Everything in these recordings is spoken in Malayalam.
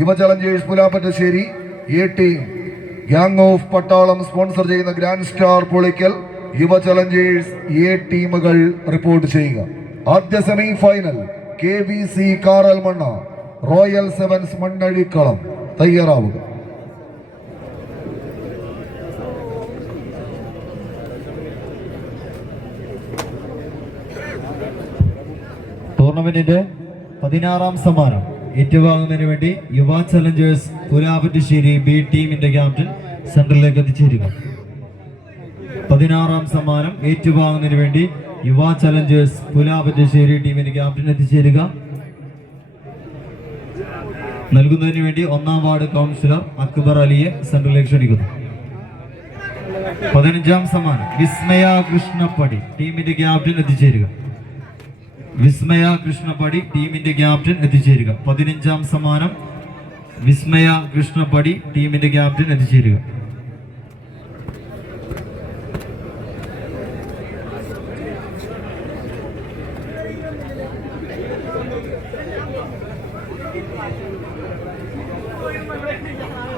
യുവ challengers Pulapattassery A team gang of Pattalam sponsor ചെയ്യുന്ന grand star Polikkal Yuva challengers A ടീമുകൾ റിപ്പോർട്ട് ചെയ്യുക. ആദ്യ semi final KVC Karalmanna royal sevens Mannazhikkalam. തയ്യാറാവുക. ടൂർണമെന്റിന്റെ 16ാം സമ്മാനം ഏറ്റുവാങ്ങുന്നതിന് വേണ്ടി യുവ ചലഞ്ചേഴ്സ് പുലാപ്പറ്റശ്ശേരി ബി ടീമിന്റെ ക്യാപ്റ്റൻ സെന്ററിലേക്ക് എത്തിച്ചേരുക. 16ാം സമ്മാനം ഏറ്റുവാങ്ങുന്നതിന് വേണ്ടി യുവ ചലഞ്ചേഴ്സ് പുലാപ്പറ്റശ്ശേരി ടീമിന്റെ ക്യാപ്റ്റൻ എത്തിച്ചേരുക. നൽകുന്നതിന് വേണ്ടി 1ാം വാർഡ് കൗൺസിലർ അക്ബർ അലിയെ സെന്ററിലേക്ക് ക്ഷണിക്കുന്നു. 15ാം സമ്മാനം വിസ്മയ കൃഷ്ണപ്പടി ടീമിന്റെ ക്യാപ്റ്റൻ എത്തിച്ചേരുക. വിസ്മയ കൃഷ്ണപ്പടി ടീമിന്റെ ക്യാപ്റ്റൻ എത്തിച്ചേരുക. 15ാം സമ്മാനം വിസ്മയ കൃഷ്ണപ്പടി ടീമിന്റെ ക്യാപ്റ്റൻ എത്തിച്ചേരുക.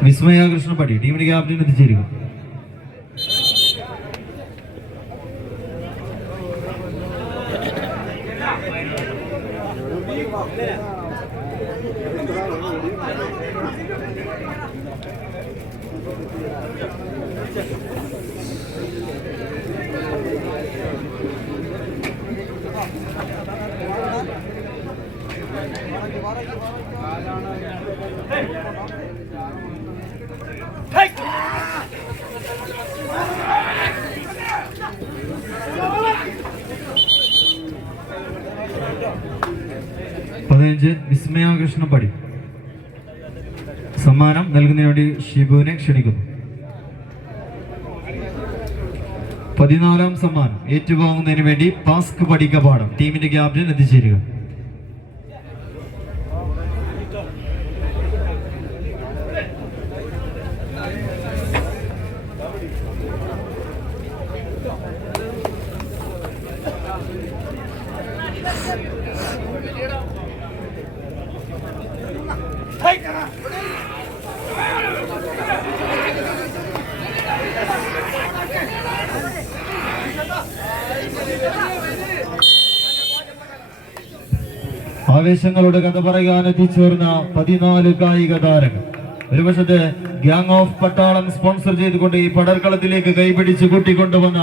വിസ്മയ കൃഷ്ണപ്പടി ടീമിന്റെ ക്യാപ്റ്റൻ എത്തിച്ചേരുക. വിസ്മയ കൃഷ്ണപ്പടി സമ്മാനം നൽകുന്നതിന് വേണ്ടി ഷിബുവിനെ ക്ഷണിക്കുന്നു. 14ാം സമ്മാനം ഏറ്റുവാങ്ങുന്നതിന് വേണ്ടി പാസ്ക് പടിക്കപാടം ടീമിന്റെ ക്യാപ്റ്റൻ എത്തിച്ചേരുക. ആവേശങ്ങളുടെ കഥ പറയാൻ എത്തിച്ചേർന്ന 14 കായിക താരങ്ങൾ. ഒരു വശത്ത് ഗ്യാങ് ഓഫ് പട്ടാളം സ്പോൺസർ ചെയ്തുകൊണ്ട് ഈ പടർക്കളത്തിലേക്ക് കൈപിടിച്ച് കൂട്ടിക്കൊണ്ടുവന്ന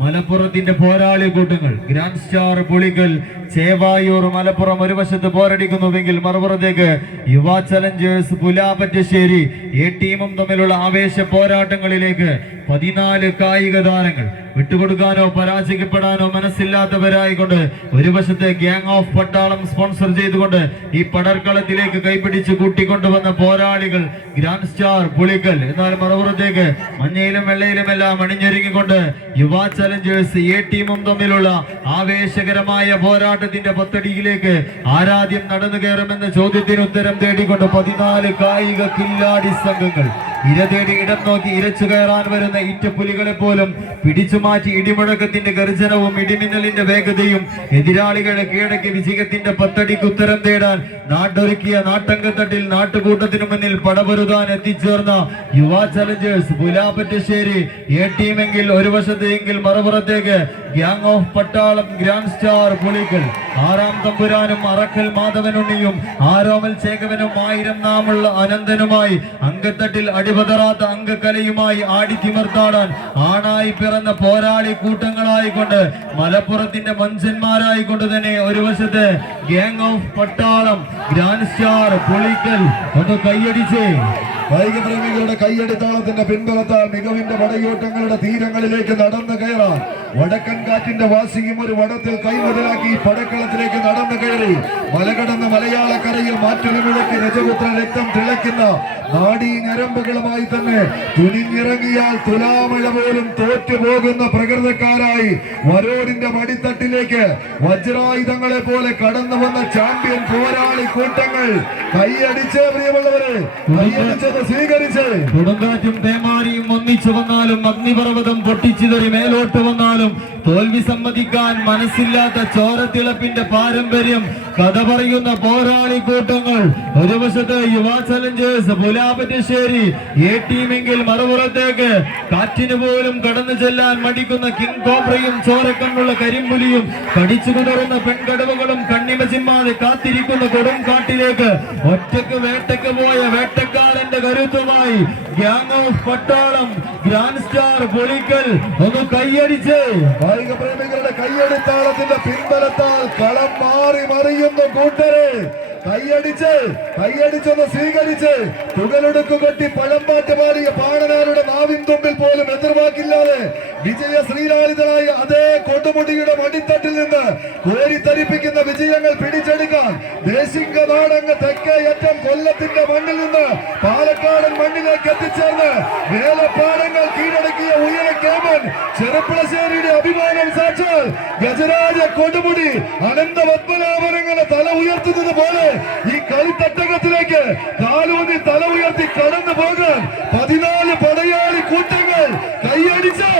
മലപ്പുറത്തിന്റെ പോരാളി കൂട്ടങ്ങൾ ഗ്രാൻഡ് സ്റ്റാർ പുളിക്കൽ ചേവായൂർ മലപ്പുറം ഒരു വശത്ത് പോരടിക്കുന്നുവെങ്കിൽ മറുപുറത്തേക്ക് യുവ ചലഞ്ചേഴ്സ് പുലാപ്പറ്റശ്ശേരി എ ടീമും തമ്മിലുള്ള ആവേശ പോരാട്ടങ്ങളിലേക്ക് 14 കായിക താരങ്ങൾ. വിട്ടുകൊടുക്കാനോ പരാജയപ്പെടാനോ മനസ്സില്ലാത്തവരായിക്കൊണ്ട് ഒരു വശത്ത് ഗ്യാങ് ഓഫ് പട്ടാളം സ്പോൺസർ ചെയ്തുകൊണ്ട് ഈ പടർക്കളത്തിലേക്ക് കൈപിടിച്ച് കൂട്ടിക്കൊണ്ടുവന്ന പോരാളികൾ ഗ്രാൻഡ് സ്റ്റാർ പുളിക്കൽ. എന്നാൽ മറുപുറത്തേക്ക് മഞ്ഞയിലും വെള്ളയിലുമെല്ലാം അണിഞ്ഞൊരുങ്ങിക്കൊണ്ട് യുവ ചലഞ്ചേഴ്സ് എ ടീമും തമ്മിലുള്ള ആവേശകരമായ പോരാട്ടത്തിന്റെ പത്തടിയിലേക്ക് ആരാധ്യം നടന്നു കയറുമെന്ന ചോദ്യത്തിന് ഉത്തരം തേടിക്കൊണ്ട് 14 കായിക കില്ലാടി സംഘങ്ങൾ ഇര തേടി ഇടം നോക്കി ഇരച്ചു കയറാൻ വരുന്ന ഈറ്റപ്പുലികളെ പോലും പിടിച്ചു മാറ്റി ഇടിമുഴക്കത്തിന്റെ ഗർജനവും ഇടിമിന്നലിന്റെ വേഗതയും എതിരാളികളെ കീഴടക്കി വിജയത്തിന്റെ പത്തടിക്ക് ഉത്തരം തേടാൻ നാട്ടൊരുക്കിയ നാട്ടങ്കത്തട്ടിൽ നാട്ടുകൂട്ടത്തിനു മുന്നിൽ പടപൊരുതാൻ എത്തിച്ചേർന്ന യുവ ചലഞ്ചേഴ്സ് പുലാപ്പറ്റശ്ശേരി എ ടീമെങ്കിൽ ഒരു വശത്ത് എങ്കിൽ മറുപുറത്തേക്ക് ഗ്യാങ് ഓഫ് പട്ടാളം ഗ്രാൻഡ് സ്റ്റാർ പുളിക്കൽ. 6ാം തമ്പുരാനും അറക്കൽ മാധവനുണ്ണിയും ആരോമൽ ചേകവനും 1000 നാമുള്ള അനന്തനുമായി അങ്കത്തട്ടിൽ അടിപതറാത്ത അംഗക്കലയുമായി ആടിത്തിമർത്താടാൻ ആണായി പിറന്ന പോരാളി കൂട്ടങ്ങളായിക്കൊണ്ട് മലപ്പുറത്തിന്റെ മനുഷ്യന്മാരായിക്കൊണ്ട് തന്നെ ഒരു വശത്ത് ഗ്യാങ് ഓഫ് പട്ടാളം ഗ്രാൻഡ് സ്റ്റാർ പുളിക്കൽ. ഒന്ന് കൈയടിച്ചേ. കായിക പ്രേമികളുടെ കൈയടിത്താളത്തിന്റെ പിൻബലത്താൽ മികവിന്റെ പടയോട്ടങ്ങളുടെ തീരങ്ങളിലേക്ക് നടന്നു കയറാൻ വടക്കൻ കാറ്റിന്റെ വാസിയും ഒരു വടത്തിൽ കൈമുതലാക്കി പടക്കളത്തിലേക്ക് നടന്നു കയറി മലകടന്ന് മലയാളക്കരയിൽ മാറ്റൊലിമുഴക്കി രജപുത്ര രക്തം തിളയ്ക്കുന്ന നാടീ ഞരമ്പുകളുമായി തന്നെ തുനിഞ്ഞിറങ്ങിയാൽ തുലാമഴ പോലും തോറ്റുപോകുന്ന പ്രകൃതക്കാരായി വരോടിന്റെ മടിത്തട്ടിലേക്ക് വജ്രായുധങ്ങളെ പോലെ കടന്നു വന്ന ചാമ്പ്യൻ പോരാളി കൂട്ടങ്ങൾ. കൈയടിച്ച് പ്രിയമുള്ളവരെ, കൈയടിച്ചത് സ്വീകരിച്ച് കൊടുങ്കാറ്റും തേമാരിയും ഒന്നിച്ച് കൈയടിച്ചു വന്നാലും അഗ്നിപർവ്വതം പൊട്ടിച്ചിതറി മേലോട്ട് വന്നാലും തോൽവി സമ്മതിക്കാൻ മനസ്സില്ലാത്ത ചോരത്തിളപ്പിന്റെ പാരമ്പര്യം കഥ പറയുന്ന പോരാളി കൂട്ടങ്ങൾ. ഒരു വശത്ത് യുവ ചലഞ്ചേഴ്സ് പുലാപറ്റശ്ശേരി എ ടീമെങ്കിൽ മറുപുറത്തേക്ക് കാറ്റിന് പോലും കടന്നു ചെല്ലാൻ മടിക്കുന്ന കിങ് കോബ്രയും ചോരക്കണ്ണുള്ള കരിമ്പുലിയും കടിച്ചു കുതറുന്ന പെൺകടവുകളും കണ്ണിമ ചിമ്മാതെ കാത്തിരിക്കുന്ന കൊടും കാട്ടിലേക്ക് ഒറ്റക്ക് വേട്ടക്ക് പോയ വേട്ടക്കാരന്റെ കരുത്തുമായി ഗ്യാങ് ഓഫ് പട്ടാളം ഗ്രാൻഡ് സ്റ്റാർ പുളിക്കൽ ഒന്ന് കൈയടിച്ച് കായിക പ്രേമികളുടെ കൈയടിത്താളത്തിന്റെ പിൻബലത്താൽ കളം മാറി മറിയുന്ന കൂട്ടരെ കൈയടിച്ചൊന്ന് സ്വീകരിച്ച് തുകലെടുക്കു കെട്ടി പഴമ്പാറ്റ് മാറിയ പാണനാരുടെ നാവിൻ തുമ്പിൽ പോലും എതിർവാക്കില്ലാതെ വിജയ ശ്രീലാളിതനായ അതേ കൊടുമുടിയുടെ മടിത്തട്ടിൽ നിന്ന് കോരിത്തരിപ്പിക്കുന്ന വിജയങ്ങൾ പിടിച്ചെടുക്കാൻ ദേശിംഗ നാടങ്ങ് തെക്കേയറ്റം കൊല്ലത്തിന്റെ മണ്ണിൽ നിന്ന് പാലക്കാടൻ മണ്ണിലേക്ക് എത്തിച്ചേർന്ന് വേലപ്പാടങ്ങൾ കീഴടക്കിയ ഉയര കേമൻ ചെറുപ്പളശ്ശേരിയുടെ അഭിമാനം സാക്ഷാൽ ഗജരാജ കൊടുമുടി അനന്ത പത്മനാഭനങ്ങളെ തല ഉയർത്തുന്നത് പോലെ ഈ കളിത്തട്ടകത്തിലേക്ക് കാലൂന്നി തല ഉയർത്തി കടന്നു പോകാൻ 14 പടയാളി കൂട്ടങ്ങൾ കൈയടിച്ച്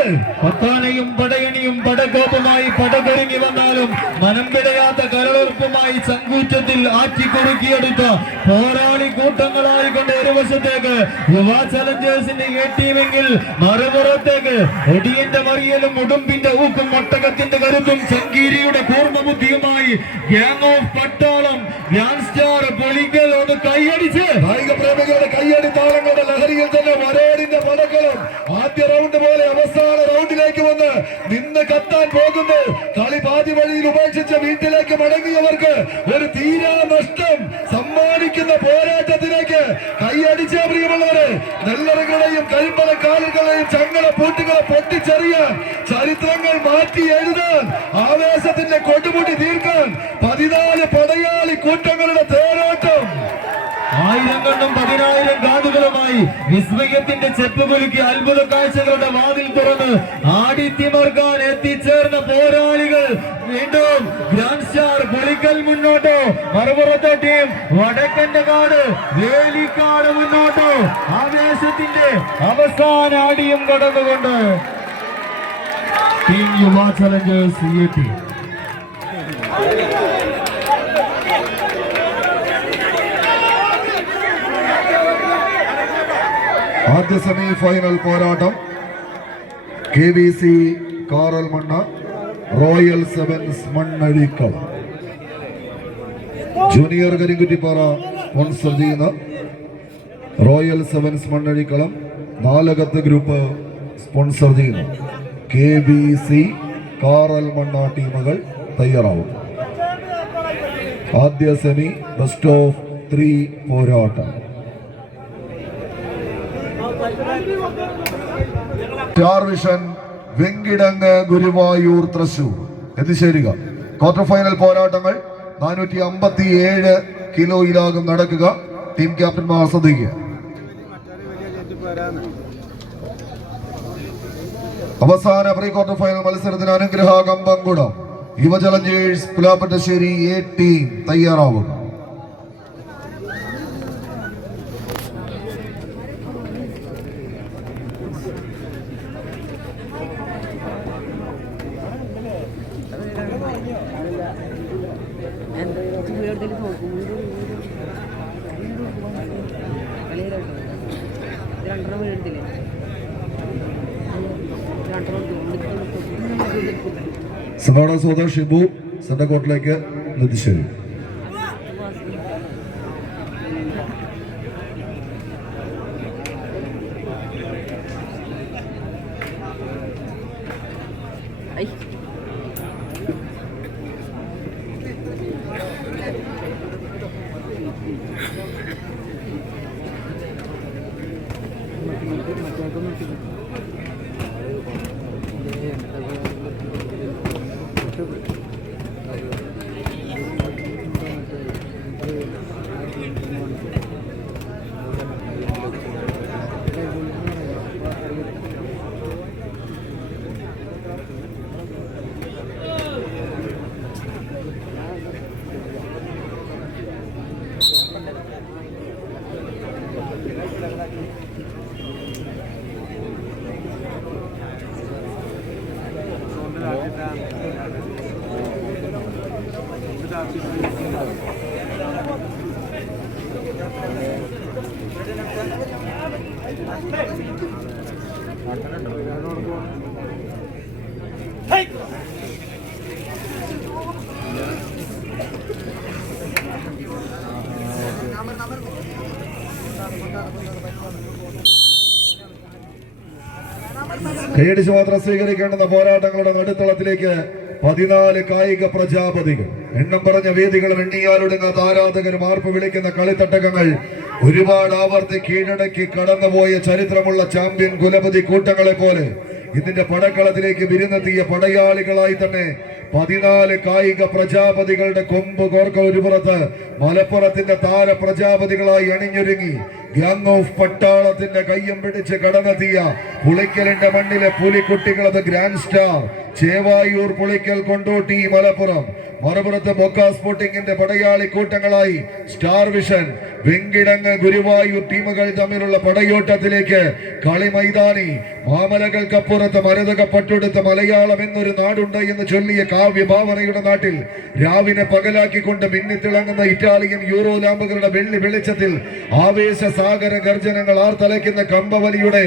പത്താനയും പടയണിയും പടകോപമായി പടകൊരുങ്ങി വന്നാലും മനം പിടയാത്ത കരളുറപ്പുമായി ചങ്കൂറ്റത്തിൽ ആറ്റിക്കുറുക്കിയെടുത്ത പോരാളി കൂട്ടങ്ങളായിക്കൊണ്ട് ഒരു വശത്തേക്ക് യുവ ചലഞ്ചേഴ്സിന്റെ എ ടീമെങ്കിൽ മറുപുറത്തേക്ക് ഒടിയന്റെ മറിയലും ഉടുമ്പിന്റെ ഊക്കും ഒട്ടകത്തിന്റെ കരുത്തും ചങ്കീരിയുടെ കൂർമ്മബുദ്ധിയുമായി ഗ്യാങ് ഓഫ് പട്ടാളം ഗ്രാൻഡ് സ്റ്റാർ പുളിക്കൽ ഒന്ന് കൈയടിച്ച് കായിക പ്രേമികളുടെ കൈയടി താളങ്ങളുടെ ലഹരിയിൽ തന്നെ വരേടിന്റെ പടക്കളും ആദ്യ റൗണ്ട് പോലെ അവസാന റൗണ്ടിലേക്ക് വന്ന് നിന്ന് കത്താൻ പോകുന്നു. കളി പാതി വഴിയിൽ ഉപേക്ഷിച്ച് വീട്ടിലേക്ക് മടങ്ങിയവർക്ക് ഒരു തീരാ നഷ്ടം സമ്മാനിക്കുന്ന പോരാട്ടത്തിലേക്ക് കൈയടിച്ച പ്രിയമുള്ളവരെ, നെല്ലറകളെയും കരിമ്പല കാലുകളെയും ചങ്ങല പൂട്ടുകളെ പൊട്ടിച്ചെറിയാൻ ചരിത്രങ്ങൾ മാറ്റി എഴുതാൻ ആവേശത്തിന്റെ കൊടുമുടി തീർക്കാൻ 14 പടയാളി കൂട്ടങ്ങളുടെ തേരോട്ടം 1000 കണ്ണും 10000 കാതുകളുമായി വിസ്മയത്തിന്റെ ചെപ്പ് കുലുക്കി അത്ഭുത കാഴ്ചകളുടെ വാതിൽ തുറന്ന് ആടിത്തിമർക്കാൻ എത്തിച്ചേർന്ന പോരാളികൾ വീണ്ടും ഗ്രാൻഡ് സ്റ്റാർ പുളിക്കൽ മുന്നോട്ടോ, മറുപുറത്തെ ടീം വടക്കന്റെ കാട് വേലിക്കാട് മുന്നോട്ടോ. ആവേശത്തിന്റെ അവസാന ആടിയും കടന്നുകൊണ്ട് team Yuva challengers A team. ആദ്യ സെമി ഫൈനൽ പോരാട്ടം KVC Karalmanna royal sevens Mannazhikkalam. Junior Karinkuttippara sponsor ചെയ്യുന്ന royal sevens Mannazhikkalam, Nalakath group sponsor ചെയ്യുന്നു KVC കാറൽമണ്ണ ടീമുകൾ തയ്യാറാവും. ആദ്യ സെമി ബെസ്റ്റ് ഓഫ് 3 പോരാട്ടം. സ്റ്റാർ വിഷൻ വെങ്കിടങ്ങ് ഗുരുവായൂർ തൃശൂർ എത്തിച്ചേരുക. ക്വാർട്ടർ ഫൈനൽ പോരാട്ടങ്ങൾ 457 കിലോയിലാകും നടക്കുക. ടീം ക്യാപ്റ്റന്മാർ ശ്രദ്ധിക്കുക. അവസാന പ്രീ ക്വാർട്ടർ ഫൈനൽ മത്സരത്തിന് Anugraha Kambamkudam Yuva challengers Pulapattassery A team തയ്യാറാവുക. സമാട സോദർ ഷിബു സെന്റർ കോർട്ടിലേക്ക് നിർദ്ദേശിച്ചു. കൈയടിച്ച് മാത്രം സ്വീകരിക്കേണ്ടുന്ന പോരാട്ടങ്ങളുടെ നടുത്തളത്തിലേക്ക് 14 കായിക പ്രജാപതികൾ, എണ്ണം പറഞ്ഞ വേദികളും എണ്ണിയാലൊടുങ്ങാത്ത ആരാധകരും ആർപ്പ് വിളിക്കുന്ന കളിത്തട്ടകങ്ങൾ, ഒരുപാട് ആവർത്തി കീഴടക്കി കടന്നുപോയ ചരിത്രമുള്ള ചാമ്പ്യൻ കുലപതി കൂട്ടങ്ങളെ പോലെ ഇതിന്റെ പടക്കളത്തിലേക്ക് വിരുന്നെത്തിയ പടയാളികളായി തന്നെ 14 കായിക പ്രജാപതികളുടെ കൊമ്പ് കോർക്ക ഒരു പുറത്ത് മലപ്പുറത്തിന്റെ താര പ്രജാപതികളായി അണിഞ്ഞൊരുങ്ങി ഗ്യാങ് ഓഫ് പട്ടാളത്തിന്റെ കയ്യം പിടിച്ച് കടന്നെത്തിയ പുളിക്കലിന്റെ മണ്ണിലെ പുലിക്കുട്ടികളത് ഗ്രാൻഡ് സ്റ്റാർ ചേവായൂർ പുളിക്കൽ കൊണ്ടോട്ടി മലപ്പുറം, മറുപുറത്ത് ബൊക്ക സ്പോർട്ടിങ്ങിന്റെ പടയാളി കൂട്ടങ്ങളായി സ്റ്റാർ വിഷൻ വെങ്കിടങ്ങ് ഗുരുവായൂർ ടീമുകൾ തമ്മിലുള്ള പടയോട്ടത്തിലേക്ക് കളി മൈതാനി മാമലകൾക്കപ്പുറത്ത് മരതകപ്പട്ടെടുത്ത മലയാളം എന്നൊരു നാടുണ്ട് എന്ന് ചൊല്ലിയ കാവ്യഭാവനയുടെ നാട്ടിൽ രാവിനെ പകലാക്കിക്കൊണ്ട് മിന്നിത്തിളങ്ങുന്ന ഇറ്റാലിയൻ യൂറോ ലാമ്പുകളുടെ വെള്ളി വെളിച്ചത്തിൽ ആവേശ സാഗര ഗർജനങ്ങൾ ആർത്തലയ്ക്കുന്ന കമ്പവലിയുടെ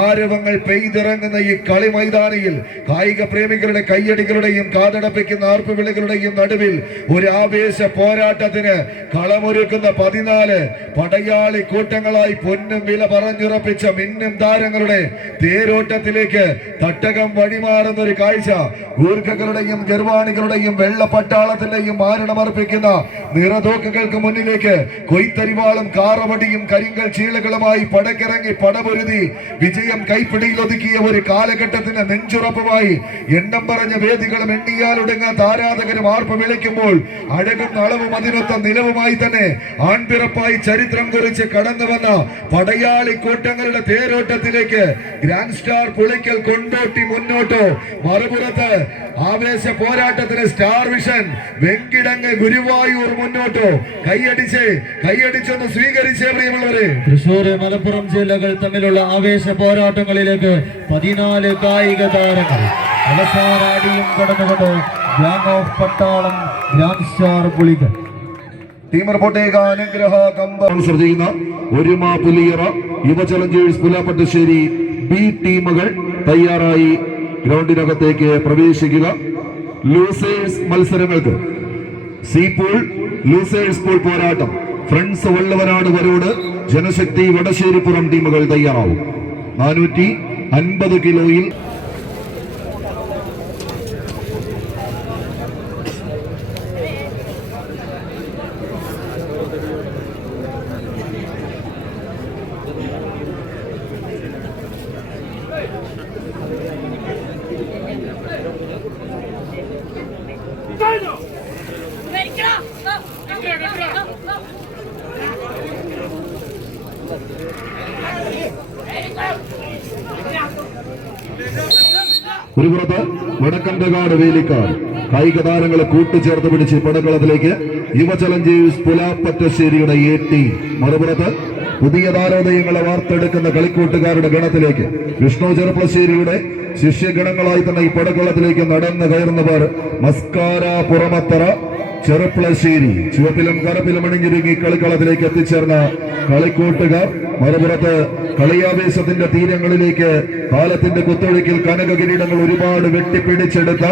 ആരവങ്ങൾ പെയ്തിറങ്ങുന്ന ഈ കളി മൈതാനിയിൽ കായിക പ്രേമികളുടെ കയ്യടികളുടെയും കാതടപ്പിക്കുന്ന ആർപ്പുവിളികളുടെയും നടുവിൽ ഒരു ആവേശ പോരാട്ടത്തിന് കളമൊരുക്കുന്ന 14 പടയാളി കൂട്ടങ്ങളായി പൊന്നും വില പറഞ്ഞുറപ്പിച്ച മിന്നും താരങ്ങളുടെ തേരോട്ടത്തിലേക്ക് തട്ടകം വഴിമാറുന്ന ഒരു കാഴ്ച. ഗൂർഖകളുടെയും ഗർവാണികളുടെയും വെള്ളപ്പട്ടാളത്തിന്റെയും മാരണമർപ്പിക്കുന്ന നിറതോക്കുകൾക്ക് മുന്നിലേക്ക് കൊയ്ത്തരിവാളും കാറവടിയും കരിങ്കൽ ചീളുകളുമായി പടക്കിറങ്ങി പടപൊരുതി വിജയം കൈപ്പിടിയിൽ ഒതുക്കിയ ഒരു കാലഘട്ടത്തിന് നെഞ്ചുറപ്പുമായി എണ്ണം പറഞ്ഞ വേദികളും എണ്ണിയാലൊടുങ്ങാത്ത ആരാധകരും ആർപ്പ് വിളിക്കുമ്പോൾ അഴകും അളവും അതിനൊത്ത നിലവുമായി തന്നെ ആൺപിറപ്പായി ചരിത്രം കുറിച്ച് കടന്നു വന്ന പടയാളി കൂട്ടങ്ങളുടെ തേരോട്ടത്തിലേക്ക് ഗ്രാൻഡ് സ്റ്റാർ പുളിക്കൽ കൊണ്ടോട്ടി മുന്നോട്ടോ, മറുപുറത്ത് ആവേശ പോരാട്ടത്തിന് സ്റ്റാർ വിഷൻ വെങ്കിടങ്ങ് ഗുരുവായൂർ മുന്നോട്ടോ. കൈയടിച്ചൊന്ന് സ്വീകരിച്ചേ പ്രിയമുള്ളവരെ. തൃശൂർ മലപ്പുറം ജില്ലകൾ തമ്മിലുള്ള ആവേശ പോരാട്ടങ്ങളിലേക്ക് 14 കായിക താരങ്ങൾ അവസാനാടിയും കടന്നുകൊണ്ട് ഗ്യാങ് ഓഫ് പട്ടാളം ഗ്രാൻഡ് സ്റ്റാർ പുളിക്കൽ ടീം റിപ്പോർട്ടേക അനുഗ്രഹ സ്പോൺസർ ചെയ്യുന്ന ഒരുമ പുലിയറ യുവ ചലഞ്ചേഴ്സ് പുലാപ്പട്ടശ്ശേരി ബി ടീമുകൾ തയ്യാറായി ഗ്രൗണ്ടിനകത്തേക്ക് പ്രവേശിക്കുക. ലൂസേഴ്സ് മത്സരങ്ങൾക്ക് സി പൂൾ ലൂസേഴ്സ് പൂൾ പോരാട്ടം ഫ്രണ്ട്സ് വള്ളവനാട് വരോട് ജനശക്തി വടശ്ശേരിപ്പുറം ടീമുകൾ തയ്യാറാവും. 450 കിലോയിൽ ഒരു പുറത്ത് വടക്കൻകാട് വേലിക്കാട് കായിക താരങ്ങളെ കൂട്ടുചേർത്ത് പിടിച്ച് പടക്കളത്തിലേക്ക് യുവ ചലഞ്ചേഴ്സ് പുലാപ്പറ്റശ്ശേരിയുടെ എ ടീം, മറുപുറത്ത് പുതിയ താരോദയങ്ങളെ വാർത്തെടുക്കുന്ന കളിക്കൂട്ടുകാരുടെ ഗണത്തിലേക്ക് വിഷ്ണു ചെറുപ്പശ്ശേരിയുടെ ശിഷ്യഗണങ്ങളായി തന്നെ ഈ പടക്കളത്തിലേക്ക് നടന്നു കയറുന്നവർ മസ്കാര പുറമത്തറ ചെറുപ്പളശ്ശേരി ചുവപ്പിലും കറുപ്പിലും അണിഞ്ഞൊരുങ്ങി കളിക്കളത്തിലേക്ക് എത്തിച്ചേർന്ന കളിക്കൂട്ടുകാർ. മറുപുറത്ത് കളിയാവേശത്തിന്റെ തീരങ്ങളിലേക്ക് കാലത്തിന്റെ കുത്തൊഴുക്കിൽ കനക കിരീടങ്ങൾ ഒരുപാട് വെട്ടിപ്പിടിച്ചെടുത്ത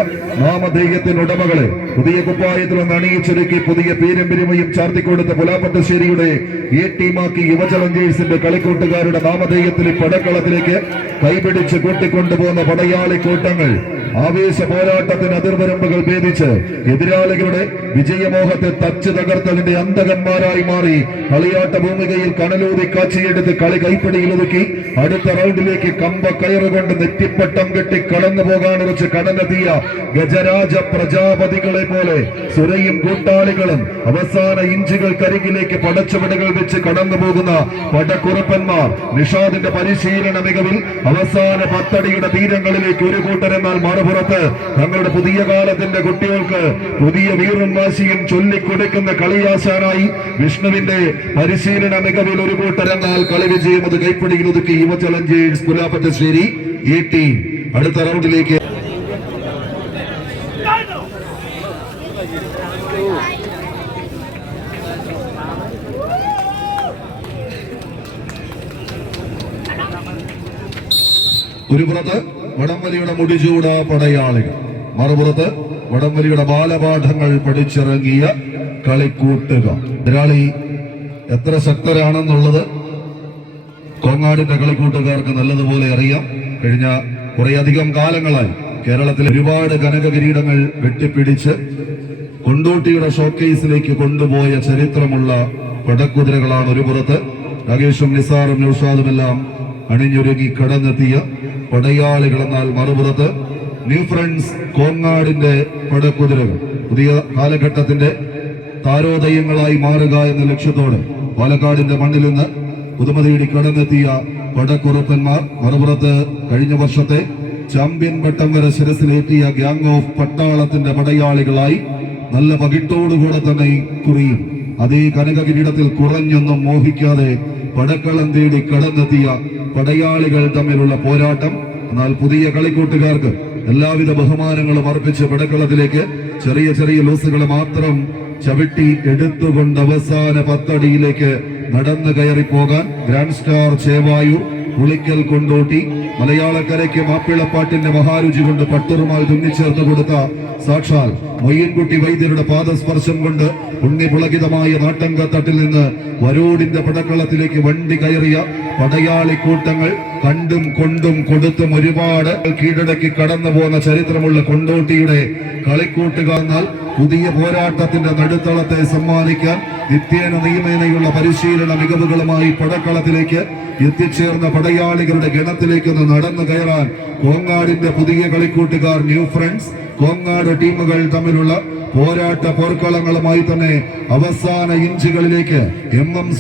നാമധേയത്തിനുടമകളെ പുതിയ കുപ്പായത്തിലൊന്ന് അണിയിച്ചൊരുക്കി പുതിയ പേരും പെരുമയും ചാർത്തിക്കൊടുത്ത പുലാപ്പട്ടശ്ശേരിയുടെ എ ടീമാക്കി യുവ ചലഞ്ചേഴ്സിന്റെ കളിക്കൂട്ടുകാരുടെ നാമധേയത്തിൽ പടക്കളത്തിലേക്ക് കൈപിടിച്ച് കൂട്ടിക്കൊണ്ടുപോകുന്ന പടയാളി കൂട്ടങ്ങൾ ആവേശ പോരാട്ടത്തിന് അതിർവരമ്പുകൾ ഭേദിച്ച് എതിരാളികളുടെ വിജയമോഹത്തെ തച്ച് തകർത്തതിന്റെ അന്തകന്മാരായി മാറി കളിയാട്ട ഭൂമികയിൽ കനലൂതി കാച്ചിയെടുത്ത് കളി കൈപ്പിടിയിൽ ഒതുക്കി അടുത്ത റൗണ്ടിലേക്ക് കമ്പ കയറുകൊണ്ട് നെറ്റിപ്പട്ടം കെട്ടി കടന്നു പോകാനുറച്ച് കടന്നെത്തിയ ഗജരാജ പ്രജാപതികളെ പോലെ സുരയും കൂട്ടാളികളും അവസാന ഇഞ്ചുകൾക്കരികിലേക്ക് പടച്ചുവടുകൾ വെച്ച് കടന്നു പോകുന്ന പടക്കുറപ്പന്മാർ നിഷാദിന്റെ പരിശീലന മികവിൽ അവസാന 10 അടിയുടെ തീരങ്ങളിലേക്ക് ഒരു കൂട്ടരെന്നാൽ മറുപുറത്ത് തങ്ങളുടെ പുതിയ കാലത്തിന്റെ കുട്ടികൾക്ക് പുതിയ വീറും വാശിയും ചൊല്ലിക്കൊടുക്കുന്ന കളിയാശാനായി വിഷ്ണുവിന്റെ പരിശീലന മികവിൽ ഒരു കൂട്ടരെന്നാൽ കളി വിജയം അത് കൈപ്പിടിയിൽ ഒതുക്കി യുവ ചലഞ്ചേഴ്സ് പുലാപ്പറ്റശ്ശേരി എ ടീം അടുത്ത റൗണ്ടിലേക്ക് ഒരു പുറത്ത് വടംവലിയുടെ മുടിചൂട പടയാളികൾ, മറുപുറത്ത് വടംവലിയുടെ ബാലപാഠങ്ങൾ പഠിച്ചിറങ്ങിയ കളിക്കൂട്ടുകാർ. എതിരാളി എത്ര ശക്തരാണെന്നുള്ളത് കോങ്ങാടിന്റെ കളിക്കൂട്ടുകാർക്ക് നല്ലതുപോലെ അറിയാം. കഴിഞ്ഞ കുറേയധികം കാലങ്ങളായി കേരളത്തിൽ ഒരുപാട് കനക കിരീടങ്ങൾ വെട്ടിപ്പിടിച്ച് കൊണ്ടോട്ടിയുടെ ഷോക്കേസിലേക്ക് കൊണ്ടുപോയ ചരിത്രമുള്ള പടക്കുതിരകളാണ് ഒരു പുറത്ത്. രാകേഷും നിസാറും നൗഷാദുമെല്ലാം അണിഞ്ഞൊരുങ്ങി കടന്നെത്തിയ പടയാളികൾ. എന്നാൽ മറുപുറത്ത് ന്യൂ ഫ്രണ്ട്സ് കോങ്ങാടിന്റെ പടക്കുതിരകൾ പുതിയ കാലഘട്ടത്തിന്റെ താരോദയങ്ങളായി മാറുക എന്ന ലക്ഷ്യത്തോടെ പാലക്കാടിന്റെ മണ്ണിൽ നിന്ന് പുതുമതേടി കടന്നെത്തിയ പടക്കുറുപ്പന്മാർ. മറുപുറത്ത് കഴിഞ്ഞ വർഷത്തെ ചാമ്പ്യൻ പട്ടം വരെ ശിരസിലേറ്റിയ ഗ്യാങ് ഓഫ് പട്ടാളത്തിന്റെ പടയാളികളായി നല്ല പകിട്ടോടുകൂടെ തന്നെ കുറിയും അതേ കനക കിരീടത്തിൽ കുറഞ്ഞൊന്നും മോഹിക്കാതെ പടക്കളം തേടി കടന്നെത്തിയ പടയാളികൾ തമ്മിലുള്ള പോരാട്ടം. എന്നാൽ പുതിയ കളിക്കൂട്ടുകാർക്ക് എല്ലാവിധ ബഹുമാനങ്ങളും അർപ്പിച്ച് പടക്കളത്തിലേക്ക് ചെറിയ ചെറിയ ലൂസുകൾ മാത്രം ചവിട്ടി എടുത്തുകൊണ്ട് അവസാന 10 അടിയിലേക്ക് നടന്നു കയറി പോകാൻ ഗ്രാൻഡ് സ്റ്റാർ ചേവായൂർ, പുളിക്കൽ കൊണ്ടോട്ടി, മലയാളക്കരയ്ക്ക് മാപ്പിളപ്പാട്ടിന്റെ മഹാരുചി കൊണ്ട് പട്ടുറുമാൽ തുന്നിച്ചേർന്ന് കൊടുത്ത സാക്ഷാൽ മൊയ്യൻകുട്ടി വൈദ്യരുടെ പാദസ്പർശം കൊണ്ട് പുണ്യപുളകിതമായ നാട്ടങ്കത്തട്ടിൽ നിന്ന് വരോടിന്റെ പടക്കളത്തിലേക്ക് വണ്ടി കയറിയ പടയാളി കൂട്ടങ്ങൾ കണ്ടും കൊണ്ടും കൊടുത്തും ഒരുപാട് കീഴടക്കി കടന്നു പോകുന്ന ചരിത്രമുള്ള കൊണ്ടോട്ടിയുടെ കളിക്കൂട്ടുകാർ. പുതിയ പോരാട്ടത്തിന്റെ നടുത്തളത്തെ സമ്മാനിക്കാൻ നിത്യേന നിയമേനയുള്ള പരിശീലന മികവുകളുമായി പടക്കളത്തിലേക്ക് എത്തിച്ചേർന്ന പടയാളികളുടെ ഗണത്തിലേക്കൊന്ന് നടന്നു കയറാൻ കോങ്ങാടിന്റെ പുതിയ കളിക്കൂട്ടുകാർ ന്യൂ ഫ്രണ്ട്സ് കോങ്ങാട് ടീമുകൾ തമ്മിലുള്ള പോരാട്ട പോർക്കളങ്ങളുമായി തന്നെ അവസാന ഇഞ്ചുകളിലേക്ക്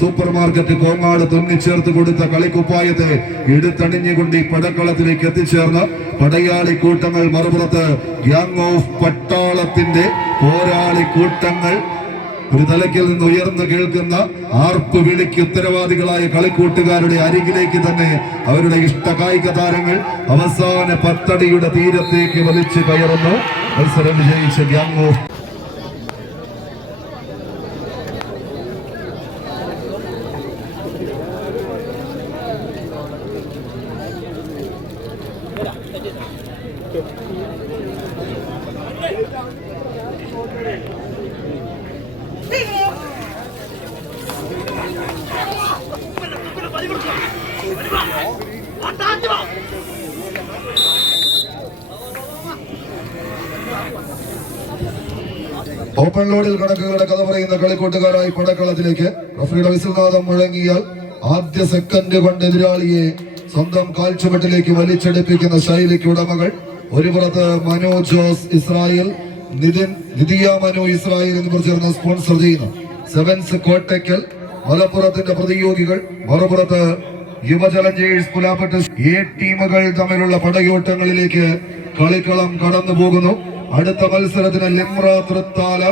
സൂപ്പർ മാർക്കറ്റ് കോങ്ങാട് തുന്നിച്ചേർത്ത് കൊടുത്ത കളിക്കുപ്പായത്തെ എടുത്തണിഞ്ഞുകൊണ്ട് ഈ പടക്കളത്തിലേക്ക് എത്തിച്ചേർന്ന പടയാളി കൂട്ടങ്ങൾ. മറുപുറത്ത് ഗ്യാങ് ഓഫ് പട്ടാളത്തിന്റെ പോരാളി കൂട്ടങ്ങൾ. ഒരു തലയ്ക്കിൽ നിന്ന് ഉയർന്നു കേൾക്കുന്ന ആർപ്പ് വിളിക്ക് ഉത്തരവാദികളായ കളിക്കൂട്ടുകാരുടെ അരികിലേക്ക് തന്നെ അവരുടെ ഇഷ്ട കായിക താരങ്ങൾ അവസാന 10 അടിയുടെ തീരത്തേക്ക് വലിച്ചു കയറുന്നു. മത്സരം വിജയിച്ച ഗ്യാങ് ഓഫ് ഓപ്പൺ ലോഡിൽ കണക്കുകളുടെ കഥ പറയുന്ന കളിക്കൂട്ടുകാരായി പടക്കളത്തിലേക്ക് റഫറിയുടെ വിസിൽനാദം മുഴങ്ങിയാൽ ആദ്യ സെക്കൻഡ് കൊണ്ട് എതിരാളിയെ സ്വന്തം കാൽച്ചുവട്ടിലേക്ക് വലിച്ചെടുപ്പിക്കുന്ന ശൈലിക്ക് ഉടമകൾ. ഒരു പുറത്ത് മനു ജോസ് ഇസ്രായേൽ, നിതിയ മനു ഇസ്രായേൽ എന്നിവർ ചേർന്ന് സ്പോൺസർ ചെയ്യുന്നു സെവൻസ് കോട്ടയ്ക്കൽ. മലപ്പുറത്തിന്റെ പ്രതിയോഗികൾ. മറുപുറത്ത് യുവ ചലഞ്ചേഴ്സ് പുലാപ്പറ്റ്. ടീമുകൾ തമ്മിലുള്ള പടയോട്ടങ്ങളിലേക്ക് കളിക്കളം കടന്നു പോകുന്നു. അടുത്ത മത്സരത്തിന് ലിമ്ര, തൃത്താല,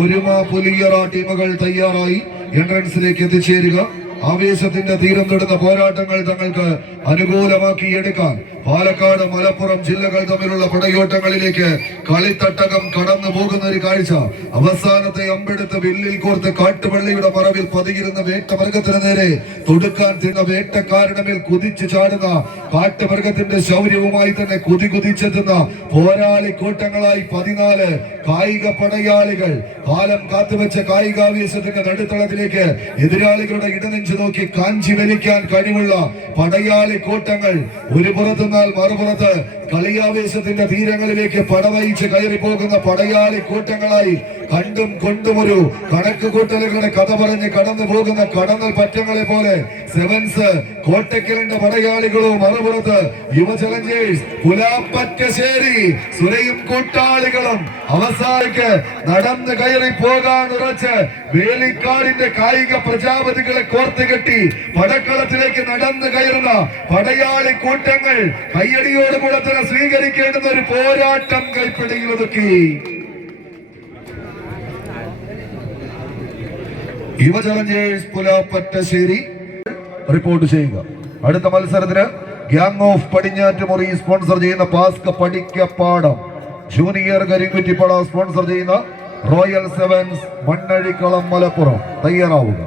ഒരുമ, പുലിയറ ടീമുകൾ തയ്യാറായി എൻട്രൻസിലേക്ക് എത്തിച്ചേരുക. ആവേശത്തിന്റെ തീരം തൊടുന്ന പോരാട്ടങ്ങൾ തങ്ങൾക്ക് അനുകൂലമാക്കിയെടുക്കാൻ പാലക്കാട്, മലപ്പുറം ജില്ലകൾ തമ്മിലുള്ള പടയോട്ടങ്ങളിലേക്ക് കളിത്തട്ടകം കടന്നു പോകുന്ന ഒരു കാഴ്ച. അവസാനത്തെ അമ്പെടുത്ത് വില്ലിൽ കോർത്ത് കാട്ടുപള്ളിയുടെ മറവിൽ പതിയിരുന്ന വേട്ടമൃഗത്തിന് നേരെ തൊടുക്കാൻ തിന്ന വേട്ടക്കാരുടെ മേൽ കുതിച്ചു ചാടുന്ന കാട്ടുമൃഗത്തിന്റെ ശൗര്യവുമായി തന്നെ കുതിച്ചെത്തുന്ന പോരാളി കൂട്ടങ്ങളായി 14 കായിക പടയാളികൾ. കാലം കാത്തുവെച്ച കായികാവേശത്തിന്റെ നടുത്തളത്തിലേക്ക് എതിരാളികളുടെ ഇടനെഞ്ച് നോക്കി കാഞ്ചി വലിക്കാൻ കഴിവുള്ള പടയാളി കൂട്ടങ്ങൾ. ഒരു പുറത്തുനിന്നാൽ മറുപുറത്ത് കളിയാവേശത്തിന്റെ തീരങ്ങളിലേക്ക് പടവയിച്ച് കയറി പോകുന്ന പടയാളി കൂട്ടങ്ങളായി കണ്ടും കൊണ്ടും ഒരു കണക്ക് കൂട്ടലുകളുടെ കഥ പറഞ്ഞ് കടന്നു പോകുന്ന കടന്നൽ പറ്റങ്ങളെ പോലെ സെവൻസ് കോട്ടയ്ക്കലിന്റെ പടയാളികളും മറുപുറത്ത് യുവ ചലഞ്ചേഴ്സ് പുലാപ്പറ്റശ്ശേരി സുരയും കൂട്ടാളികളും അവസാനിക്ക് നടന്നു കയറി പോകാൻ ഉറച്ച് വേലിക്കാടിന്റെ കായിക പ്രജാപതികളെ കോർത്തുകെട്ടി പടക്കളത്തിലേക്ക് നടന്നു കയറുന്ന പടയാളി കൂട്ടങ്ങൾ കയ്യടിയോടുകൂടെ തന്നെ സ്വീകരിക്കേണ്ടുന്ന ഒരു പോരാട്ടം കൈപ്പിടിയിൽ ഒതുക്കി. യുവ ചലഞ്ചേഴ്സ് പുലാപ്പറ്റശ്ശേരി റിപ്പോർട്ട് ചെയ്യുക. അടുത്ത മത്സരത്തിന് ഗ്യാങ് ഓഫ് പടിഞ്ഞാറ്റുമുറി സ്പോൺസർ ചെയ്യുന്ന പാസ്ക പടിക്കപ്പാടം, ജൂനിയർ കരിങ്കുറ്റിപ്പട സ്പോൺസർ ചെയ്യുന്ന റോയൽ സെവൻസ് മണ്ണഴിക്കളം മലപ്പുറം തയ്യാറാവുക.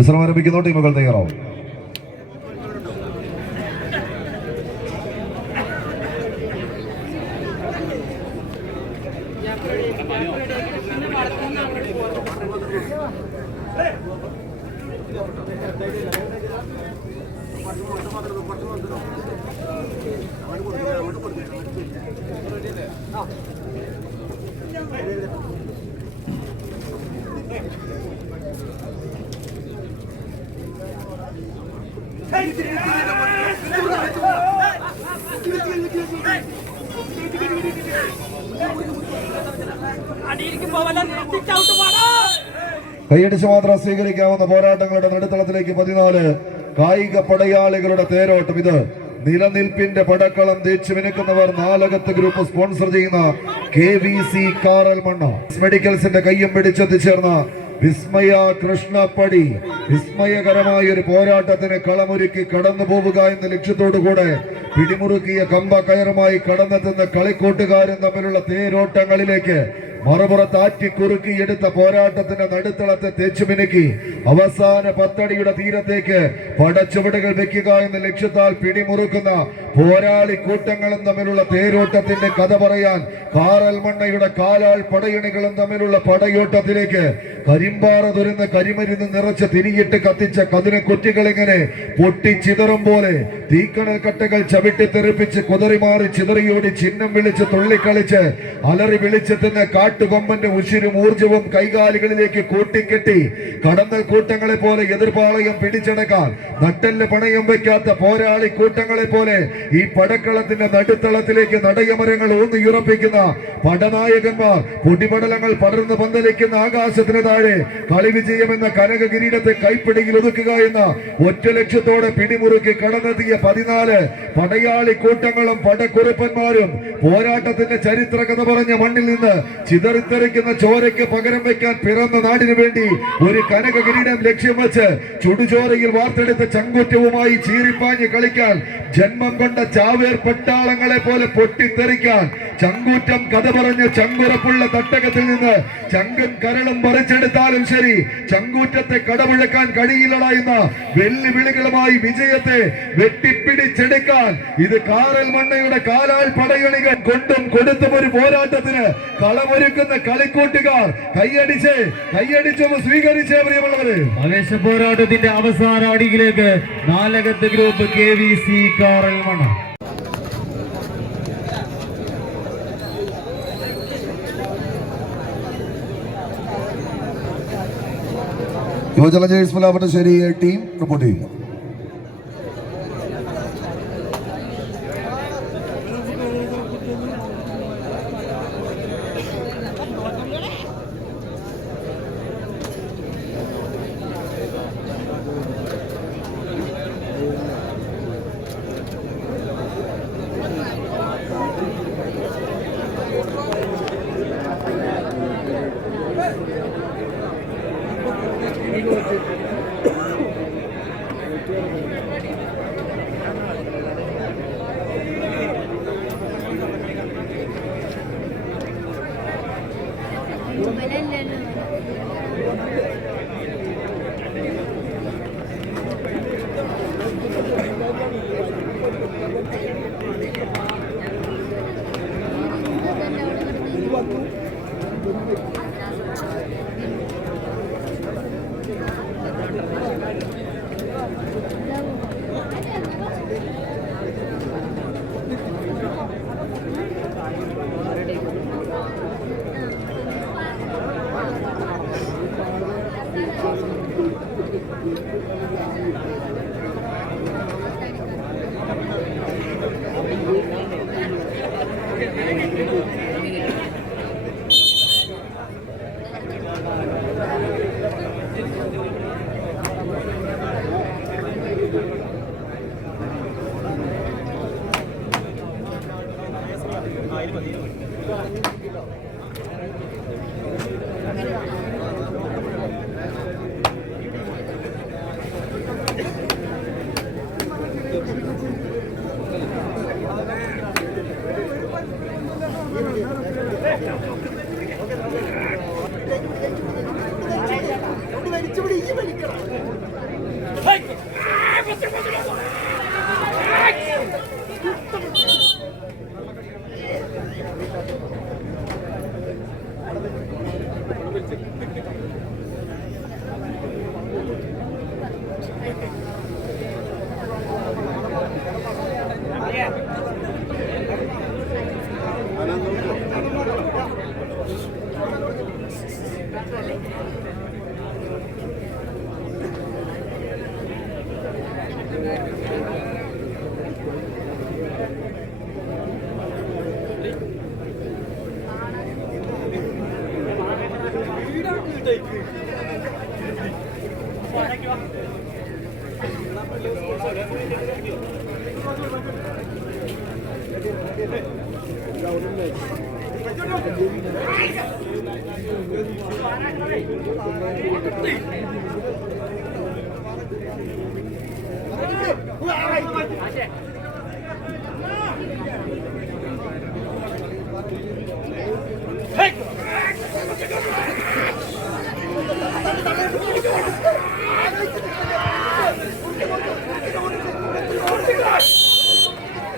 മത്സരം ആരംഭിക്കുന്നു. ടീമുകൾ തയ്യാറാവും. കൈയടിച്ച് മാത്രം സ്വീകരിക്കാവുന്ന പോരാട്ടങ്ങളുടെ നടുത്തളത്തിലേക്ക് 14 കായിക പടയാളികളുടെ തേരോട്ടം. ഇത് നിലനിൽപ്പിന്റെ പടക്കളം തേച്ചു മിനുക്കുന്നവർ നാലകത്ത് ഗ്രൂപ്പ് സ്പോൺസർ ചെയ്യുന്ന KVC കാറൽമണ്ണ മെഡിക്കൽസിന്റെ കയ്യും പിടിച്ചെത്തിച്ചേർന്ന വിസ്മയ കൃഷ്ണപ്പടി വിസ്മയകരമായ ഒരു പോരാട്ടത്തിന് കളമൊരുക്കി കടന്നു പോവുക എന്ന ലക്ഷ്യത്തോടുകൂടെ പിടിമുറുക്കിയ കമ്പ കയറുമായി കടന്നെത്തുന്ന കളിക്കൂട്ടുകാരും തമ്മിലുള്ള തേരോട്ടങ്ങളിലേക്ക് മറുപുറത്ത് ആറ്റിക്കുറുക്കിയെടുത്ത പോരാട്ടത്തിന്റെ നടുത്തളത്തെ തേച്ചുമിനുക്കി അവസാന 10 അടിയുടെ തീരത്തേക്ക് പടച്ചുവടുകൾ വെക്കുക എന്ന ലക്ഷ്യത്താൽ പിടിമുറുക്കുന്ന പോരാളി കൂട്ടങ്ങളും തമ്മിലുള്ള തേരോട്ടത്തിന്റെ കഥ പറയാൻ കാറൽമണ്ണയുടെ കാലാൾ പടയണികളും തമ്മിലുള്ള പടയോട്ടത്തിലേക്ക് കരിമ്പാറ തുരന്ന് കരിമരുന്ന് നിറച്ച് തിരിയിട്ട് കത്തിച്ച കതിന കുറ്റികളിങ്ങനെ പൊട്ടിച്ചിതറും പോലെ തീക്കണൽ കട്ടകൾ ചവിട്ടിത്തെറിപ്പിച്ച് കുതറിമാറി ചിതറിയോടി ചിഹ്നം വിളിച്ച് തുള്ളിക്കളിച്ച് അലറി വിളിച്ചെത്തുന്ന കാട്ടുകൊമ്പന്റെ ഉശിരും ഊർജവും കൈകാലുകളിലേക്ക് കൂട്ടിക്കെട്ടി കടന്നൽ കൂട്ടങ്ങളെ പോലെ എതിർപ്പാളയം പിടിച്ചടക്കാൻ നട്ടെല്ല് പണയം വെക്കാത്ത പോരാളി കൂട്ടങ്ങളെ പോലെ ഈ പടക്കളത്തിന്റെ നടുത്തളത്തിലേക്ക് നടയമരങ്ങൾ ഊന്നിയുറപ്പിക്കുന്ന പടനായകന്മാർ പൊടിപടലങ്ങൾ പടർന്ന് പന്തലിക്കുന്ന ആകാശത്തിന് താഴെ കളി വിജയമെന്ന കനക കിരീടത്തെ കൈപ്പിടിയിൽ ഒതുക്കുക എന്ന ഒറ്റ ലക്ഷ്യത്തോടെ പിടിമുറുക്കി കടന്നെത്തിയ 14 പടയാളി കൂട്ടങ്ങളും പടക്കുറിപ്പന്മാരും പോരാട്ടത്തിന്റെ ചരിത്ര കഥ പറഞ്ഞ മണ്ണിൽ നിന്ന് ചിതറിത്തെറിക്കുന്ന ചോരയ്ക്ക് പകരം വെക്കാൻ പിറന്ന നാടിനു വേണ്ടി ഒരു കനക കിരീടം ലക്ഷ്യം വെച്ച് ചുടുചോരയിൽ വാർത്തെടുത്ത ചങ്കുറ്റവുമായി ചീറിപ്പാഞ്ഞ് കളിക്കാൻ ജന്മം കൊണ്ട ചാവേർ പട്ടാളങ്ങളെ പോലെ പൊട്ടിത്തെറിക്കാൻ ചങ്കൂറ്റം കഥ പറഞ്ഞ ചങ്കുറപ്പുള്ള തട്ടകത്തിൽ നിന്ന് ചങ്കും കരളും പറിച്ചെടുത്താലും ശരി ചങ്കൂറ്റത്തെ കടമുഴക്കാൻ കഴിയില്ലടായുന്ന വെല്ലുവിളികളുമായി വിജയത്തെ വെട്ടിപ്പിടിച്ചെടുക്കാൻ ഇത് കാറൽമണ്ണയുടെ കാലാൾ പടയണികൾ കൊണ്ടും കൊടുത്തും ഒരു പോരാട്ടത്തിന് കളമൊരുക്കുന്ന കളിക്കൂട്ടുകാർ കൈയടിച്ചൊന്ന് സ്വീകരിച്ചേ പ്രിയമുള്ളവര്. ആവേശ പോരാട്ടത്തിന്റെ അവസാന അടിയിലേക്ക് നാലകത്ത് ഗ്രൂപ്പ് KVC കാറൽമണ്ണ. യുവജന ജേഴ്സ് മലാപട്ടശ്ശേരി ടീം റിപ്പോർട്ട് ചെയ്യുക.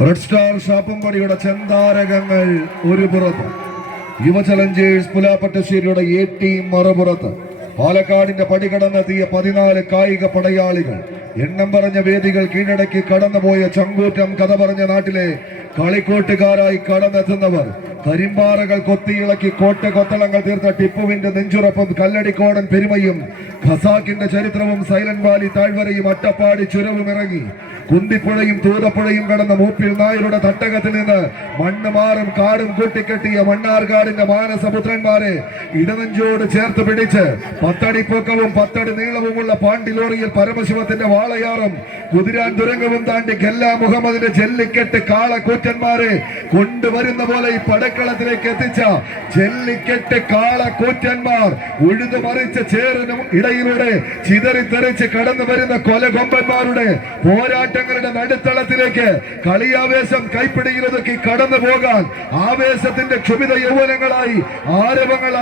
റെഡ് സ്റ്റാർ ഷാപ്പുംപടിയുടെ ചെന്താരകങ്ങൾ ഒരു പുറത്ത്, യുവ ചലഞ്ചേഴ്സ് പുലാപ്പറ്റശ്ശേരിയുടെ എ ടീം മറുപുറത്ത്. പാലക്കാടിന്റെ പടികടന്നെത്തിയ 14 കായിക പടയാളികൾ, എണ്ണം പറഞ്ഞ വേദികൾ കീഴടക്കി കടന്നുപോയ ചങ്കൂറ്റം കഥ പറഞ്ഞ നാട്ടിലെ കളിക്കോട്ടുകാരായി കടന്നെത്തുന്നവർ, കരിമ്പാറകൾ കൊത്തിയിളക്കി കോട്ട കൊത്തളങ്ങൾ തീർത്ത ടിപ്പുവിന്റെ നെഞ്ചുറപ്പും കല്ലടിക്കോടൻ പെരുമയും ഖസാക്കിന്റെ ചരിത്രവും സൈലന്റ് വാലി താഴ്വരയും അട്ടപ്പാടി ചുരവും ഇറങ്ങി കുന്തിപ്പുഴയും തൂതപ്പുഴയും കടന്ന മൂപ്പിൽ നായരുടെ തട്ടകത്തിൽ നിന്ന് മണ്ണ് മാറും കാടും കൂട്ടിക്കെട്ടിയ മണ്ണാർക്കാടിന്റെ മാനസപുത്രന്മാരെ ഇടനെഞ്ചോട് ചേർത്ത് പിടിച്ച് 10 അടി പൊക്കവും 10 അടി നീളവുമുള്ള പാണ്ടിലോറിയിൽ പരമശിവത്തിന്റെ വാളയാറും കുതിരാൻ തുരങ്കവും താണ്ടി ഗല്ല മുഹമ്മദിന്റെ ജല്ലിക്കെട്ട് കാളക്കൂറ്റന്മാരെ കൊണ്ടുവരുന്ന പോലെ ഈ പടക്കളത്തിലേക്ക് എത്തിച്ച ജല്ലിക്കെട്ട് കാളക്കൂറ്റന്മാർ ഉഴുതു മറിച്ച ചേറിനും ഇടയിലൂടെ ചിതറിത്തെറിച്ച് കടന്നു വരുന്ന കൊലകൊമ്പന്മാരുടെ പോരാട്ടങ്ങളുടെ നടുത്തളത്തിലേക്ക് കളിയാവേശം കൈപ്പിടിയിലൊതുക്കി കടന്നു പോകാൻ ആവേശത്തിന്റെ ക്ഷുഭിത യൗവനങ്ങളായി ആരവങ്ങൾ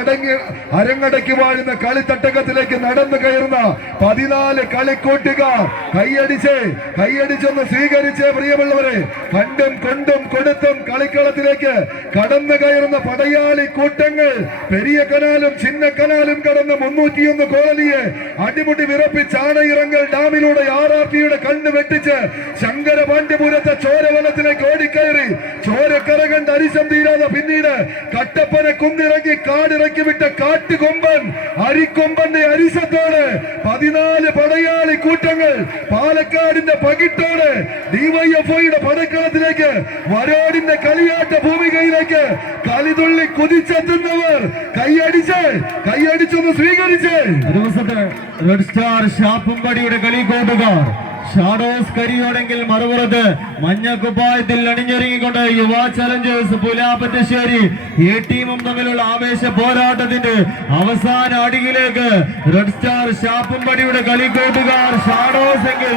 അരങ്ങടക്കി വാഴുന്ന കളിത്തട്ടകത്തിലേക്ക് നടന്നു കയറുന്ന 14 കളിക്കൂട്ടുകാർ കൈയടിച്ചൊന്ന് സ്വീകരിച്ച് പ്രിയമുള്ളവരെ, കണ്ടും കൊണ്ടും കൊടുത്തും കളിക്കളത്തിലേക്ക് കടന്നു കയറുന്ന പടയാളി കൂട്ടങ്ങൾ പെരിയ കനാലും ചിന്ന കനാലും കടന്ന് 301 കോളനിയെ അടിമുടി വിറപ്പിച്ച് ആണയിറങ്ങൽ ഡാമിലൂടെ RRPയുടെ കണ്ണ് വെട്ടിച്ച് ശങ്കരപാണ്ഡ്യപുരത്തെ ചോരവനത്തിലേക്ക് ഓടിക്കയറി ചോരക്കര കണ്ട് അരിശം തീരാതെ പിന്നീട് കട്ടപ്പന കുന്നിറങ്ങി കാടിറക്കി വിട്ട കാട്ടുകൊമ്പൻ അരിക്കൊമ്പന്റെ അരിശത്തോട് 14 പടയാളി കൂട്ടങ്ങൾ പാലക്കാടിന്റെ പകിട്ടോട് DYFIയുടെ പടക്കളത്തിലേക്ക് വരോടിന്റെ കളിയാട്ട ഭൂമികയിലേക്ക് കളിതുള്ളി കുതിച്ചെത്തുന്നവർ കൈയടിച്ചൊന്ന് സ്വീകരിച്ച് ദിവസത്തെ റെഡ് സ്റ്റാർ ഷാപ്പുംപടിയുടെ കളിക്കൂട്ടുകാർ ഷാഡോസ് കരിയോടെങ്കിൽ മറുപുറത്ത് മഞ്ഞക്കുപ്പായത്തിൽ അണിഞ്ഞൊരുങ്ങിക്കൊണ്ട് യുവ ചലഞ്ചേഴ്സ് പുലാപ്പറ്റശ്ശേരി എ ടീമും തമ്മിലുള്ള ആവേശ പോരാട്ടത്തിന്റെ അവസാന അടിയിലേക്ക് റെഡ് സ്റ്റാർ ഷാപ്പുംപടിയുടെ കളിക്കൂട്ടുകാർ ഷാഡോസ് എങ്കിൽ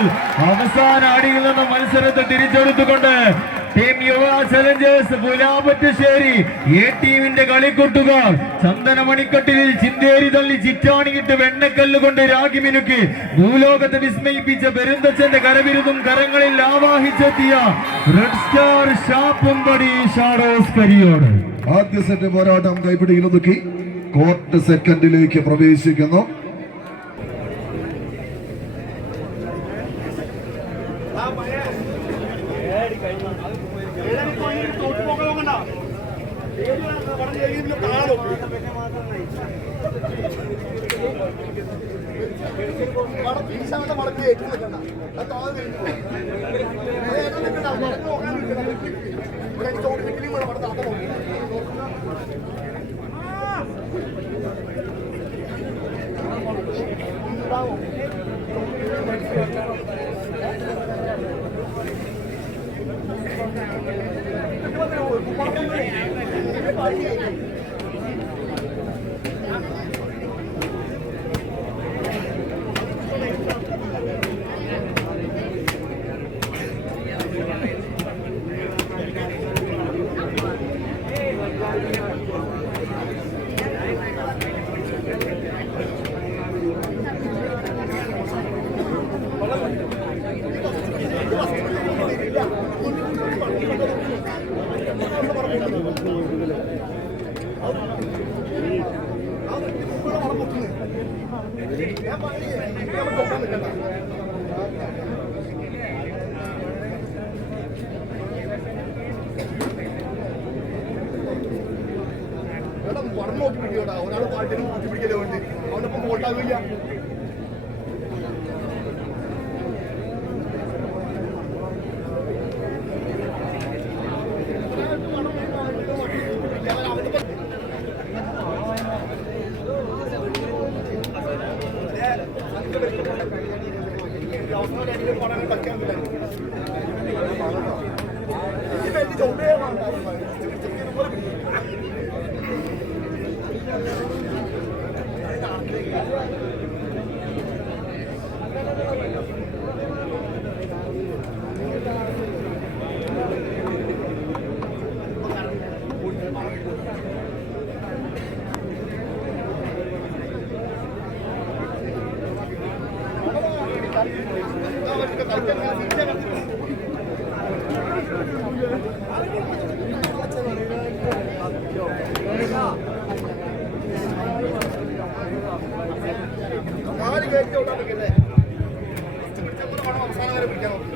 അവസാന അടിയിൽ നിന്ന് മത്സരത്തെ തിരിച്ചെടുത്തുകൊണ്ട് team Yuva challengers Pulapattassery A ടീമിന്റെ കളിക്കൂട്ടുകാർ ചന്ദനമണിക്കട്ടിലിൽ ചിന്തേരി തള്ളി ചിറ്റാണിയിട്ട് വെണ്ണക്കല്ല് കൊണ്ട് രാഗി മിനുക്കി ഭൂലോകത്തെ വിസ്മയിപ്പിച്ച പെരുന്തച്ഛന്റെ കരവിരുതും കരങ്ങളിൽ ആവാഹിച്ചെത്തിയ റെഡ് സ്റ്റാർ ഷാപ്പുംപടി ഷാഡോസ് കരിയോട്. ആദ്യ സെറ്റ് പോരാട്ടം കൈപ്പിടിയിൽ ഒതുക്കി കോർട്ട് സെക്കൻഡിലേക്ക് പ്രവേശിക്കുന്നു. പടം നോക്കി പിടിക്കട്ടാ, ഒരാൾ പാട്ടിനും കൂട്ടി പിടിക്കലേ വേണ്ടി അവനൊപ്പം വോട്ടാകില്ല. അവസാനം വരെ പിടിക്കാൻ നോക്കി.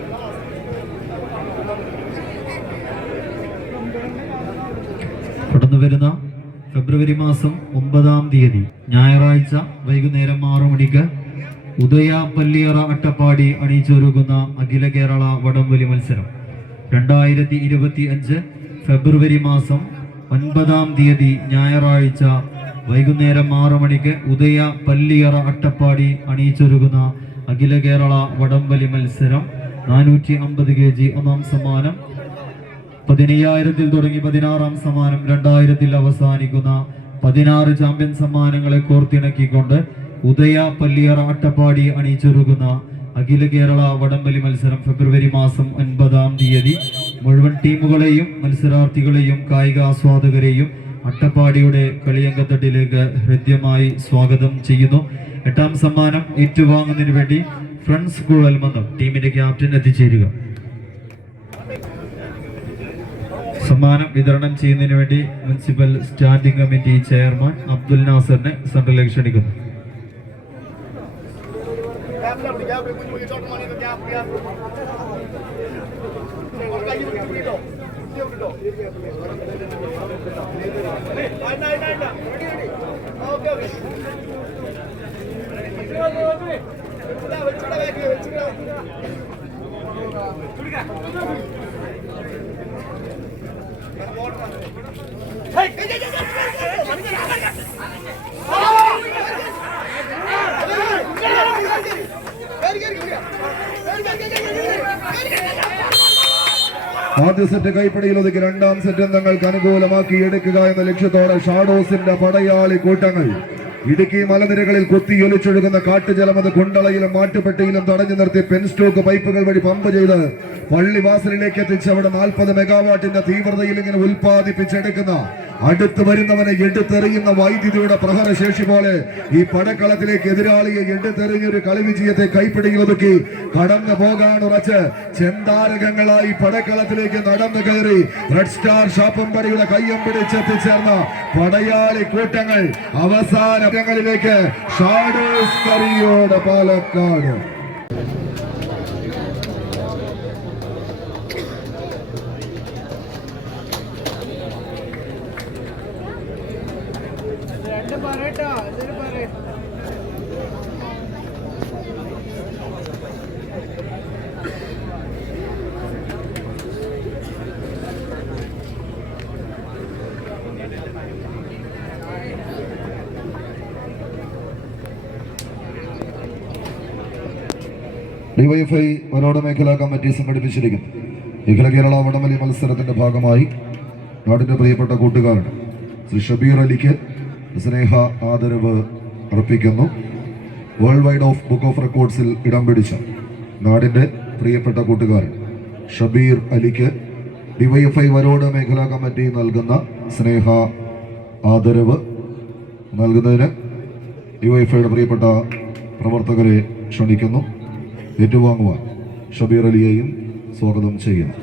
കടന്നു വരുന്ന ഫെബ്രുവരി മാസം 9-ാം തീയതി ഞായറാഴ്ച വൈകുന്നേരം 6 മണിക്ക് ഉദയ പല്ലിയറ അട്ടപ്പാടി അണിയിച്ചൊരുക്കുന്ന അഖില കേരള വടംവലി മത്സരം 2025 ഫെബ്രുവരി മാസം 9-ാം തീയതി ഞായറാഴ്ച വൈകുന്നേരം 6 മണിക്ക് ഉദയ പല്ലിയറ അട്ടപ്പാടി അണിയിച്ചൊരുക്കുന്ന അഖില കേരള വടംവലി മത്സരം 450 kg ഒന്നാം സമ്മാനം, 15,000-ൽ തുടങ്ങി 16-ാം സമ്മാനം, 2,000-ൽ അവസാനിക്കുന്ന 16 ചാമ്പ്യൻ സമ്മാനങ്ങളെ കോർത്തിണക്കിക്കൊണ്ട് ഉദയ പല്ലിയറ അട്ടപ്പാടി അണിയിച്ചൊരുക്കുന്ന അഖില കേരള വടംവലി മത്സരം ഫെബ്രുവരി മാസം 9-ാം തീയതി മുഴുവൻ ടീമുകളെയും മത്സരാർത്ഥികളെയും കായിക ആസ്വാദകരെയും അട്ടപ്പാടിയുടെ കളിയങ്കത്തട്ടിലേക്ക് ഹൃദ്യമായി സ്വാഗതം ചെയ്യുന്നു. 8-ാം സമ്മാനം ഏറ്റുവാങ്ങുന്നതിന് വേണ്ടി ഫ്രണ്ട്സ് കുഴൽമന്നം ടീമിന്റെ ക്യാപ്റ്റൻ എത്തിച്ചേരുക. സമ്മാനം വിതരണം ചെയ്യുന്നതിന് വേണ്ടി municipal standing committee chairman Abdul നാസറിനെ സെൻട്രലിലേക്ക് ക്ഷണിക്കുന്നു. ആദ്യ സെറ്റ് കൈപ്പിടിയിൽ ഒതുക്കി 2-ാം സെറ്റ് തങ്ങൾക്ക് അനുകൂലമാക്കി എടുക്കുക എന്ന ലക്ഷ്യത്തോടെ ഷാഡോസിന്റെ പടയാളി കൂട്ടങ്ങൾ ഇടുക്കി മലനിരകളിൽ കുത്തിയൊലിച്ചൊഴുകുന്ന കാട്ടുജലം അത് കുണ്ടളയിലും മാട്ടുപ്പെട്ടിയിലും തടഞ്ഞു നിർത്തി പെൻസ്റ്റോക്ക് പൈപ്പുകൾ വഴി പമ്പ് ചെയ്ത് പള്ളിവാസലിലേക്ക് എത്തിച്ച് അവിടെ 40 മെഗാവാട്ടിന്റെ തീവ്രതയിൽ ഇങ്ങനെ ഉൽപ്പാദിപ്പിച്ചെടുക്കുന്ന അടുത്ത് വരുന്നവനെ എടുത്തെറിയുന്ന വൈദ്യുതിയുടെ പ്രഹരശേഷി പോലെ ഈ പടക്കളത്തിലേക്ക് എതിരാളിയെ എടുത്തെറിഞ്ഞൊരു കളി വിജയത്തെ കൈപ്പിടിയിൽ ഒതുക്കി കടന്നു പോകാൻ ഉറച്ച് ചെന്താരകങ്ങളായി പടക്കളത്തിലേക്ക് നടന്നു കയറി റെഡ് സ്റ്റാർ ഷാപ്പമ്പടിയുടെ കയ്യം പിടിച്ചെത്തിച്ചേർന്ന പടയാളി കൂട്ടങ്ങൾ അവസാനങ്ങളിലേക്ക് ഷാഡോസ് കറിയോട് പാലക്കാട്. ഡിവൈഎഫ്ഐ വരോട് മേഖലാ കമ്മിറ്റി സംഘടിപ്പിച്ചിരിക്കുന്നു അഖില കേരള വടംവലി മത്സരത്തിന്റെ ഭാഗമായി നാടിന്റെ പ്രിയപ്പെട്ട കൂട്ടുകാരൻ ശ്രീ ഷബീർ അലിക്ക് സ്നേഹ ആദരവ് അർപ്പിക്കുന്നു. World wide of book of റെക്കോർഡ്സിൽ ഇടം പിടിച്ച നാടിന്റെ പ്രിയപ്പെട്ട കൂട്ടുകാരൻ ഷബീർ അലിക്ക് ഡിവൈഎഫ്ഐ വരോട് മേഖലാ കമ്മിറ്റി നൽകുന്ന സ്നേഹ ആദരവ് നൽകുന്നതിന് ഡിവൈഎഫ്ഐയുടെ പ്രിയപ്പെട്ട പ്രവർത്തകരെ ക്ഷണിക്കുന്നു. ഏറ്റുവാങ്ങുവാൻ ഷബീർ അലിയെയും സ്വാഗതം ചെയ്യുന്നു.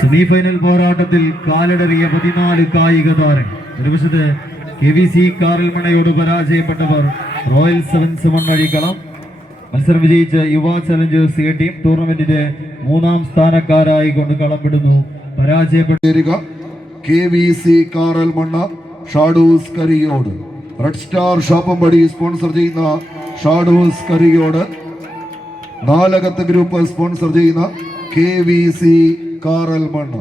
സെമിഫൈനൽ പോരാട്ടത്തിൽ കാലിടറിയ 14 കായിക താരങ്ങൾ. ഒരു വശത്ത് KVC കാറൽമണയോട് പരാജയപ്പെട്ടവർ റോയൽ സെവൻസ് മണ്ണഴിക്കളം. മത്സരം വിജയിച്ച യുവ ചലഞ്ചേഴ്സ് എ ടീം ടൂർണമെന്റിന്റെ 3ാം സ്ഥാനക്കാരായി കൊണ്ട് കളപ്പെടുന്നു. പരാജയപ്പെട്ട KVC Karalmanna shadows കരിയോട്. Red star ഷാപ്പമ്പടി sponsor ചെയ്യുന്ന ഷാഡോസ് കരിയോട്. നാലകത്ത് ഗ്രൂപ്പ് സ്പോൺസർ ചെയ്യുന്ന KVC കാറൽമണ്ണ.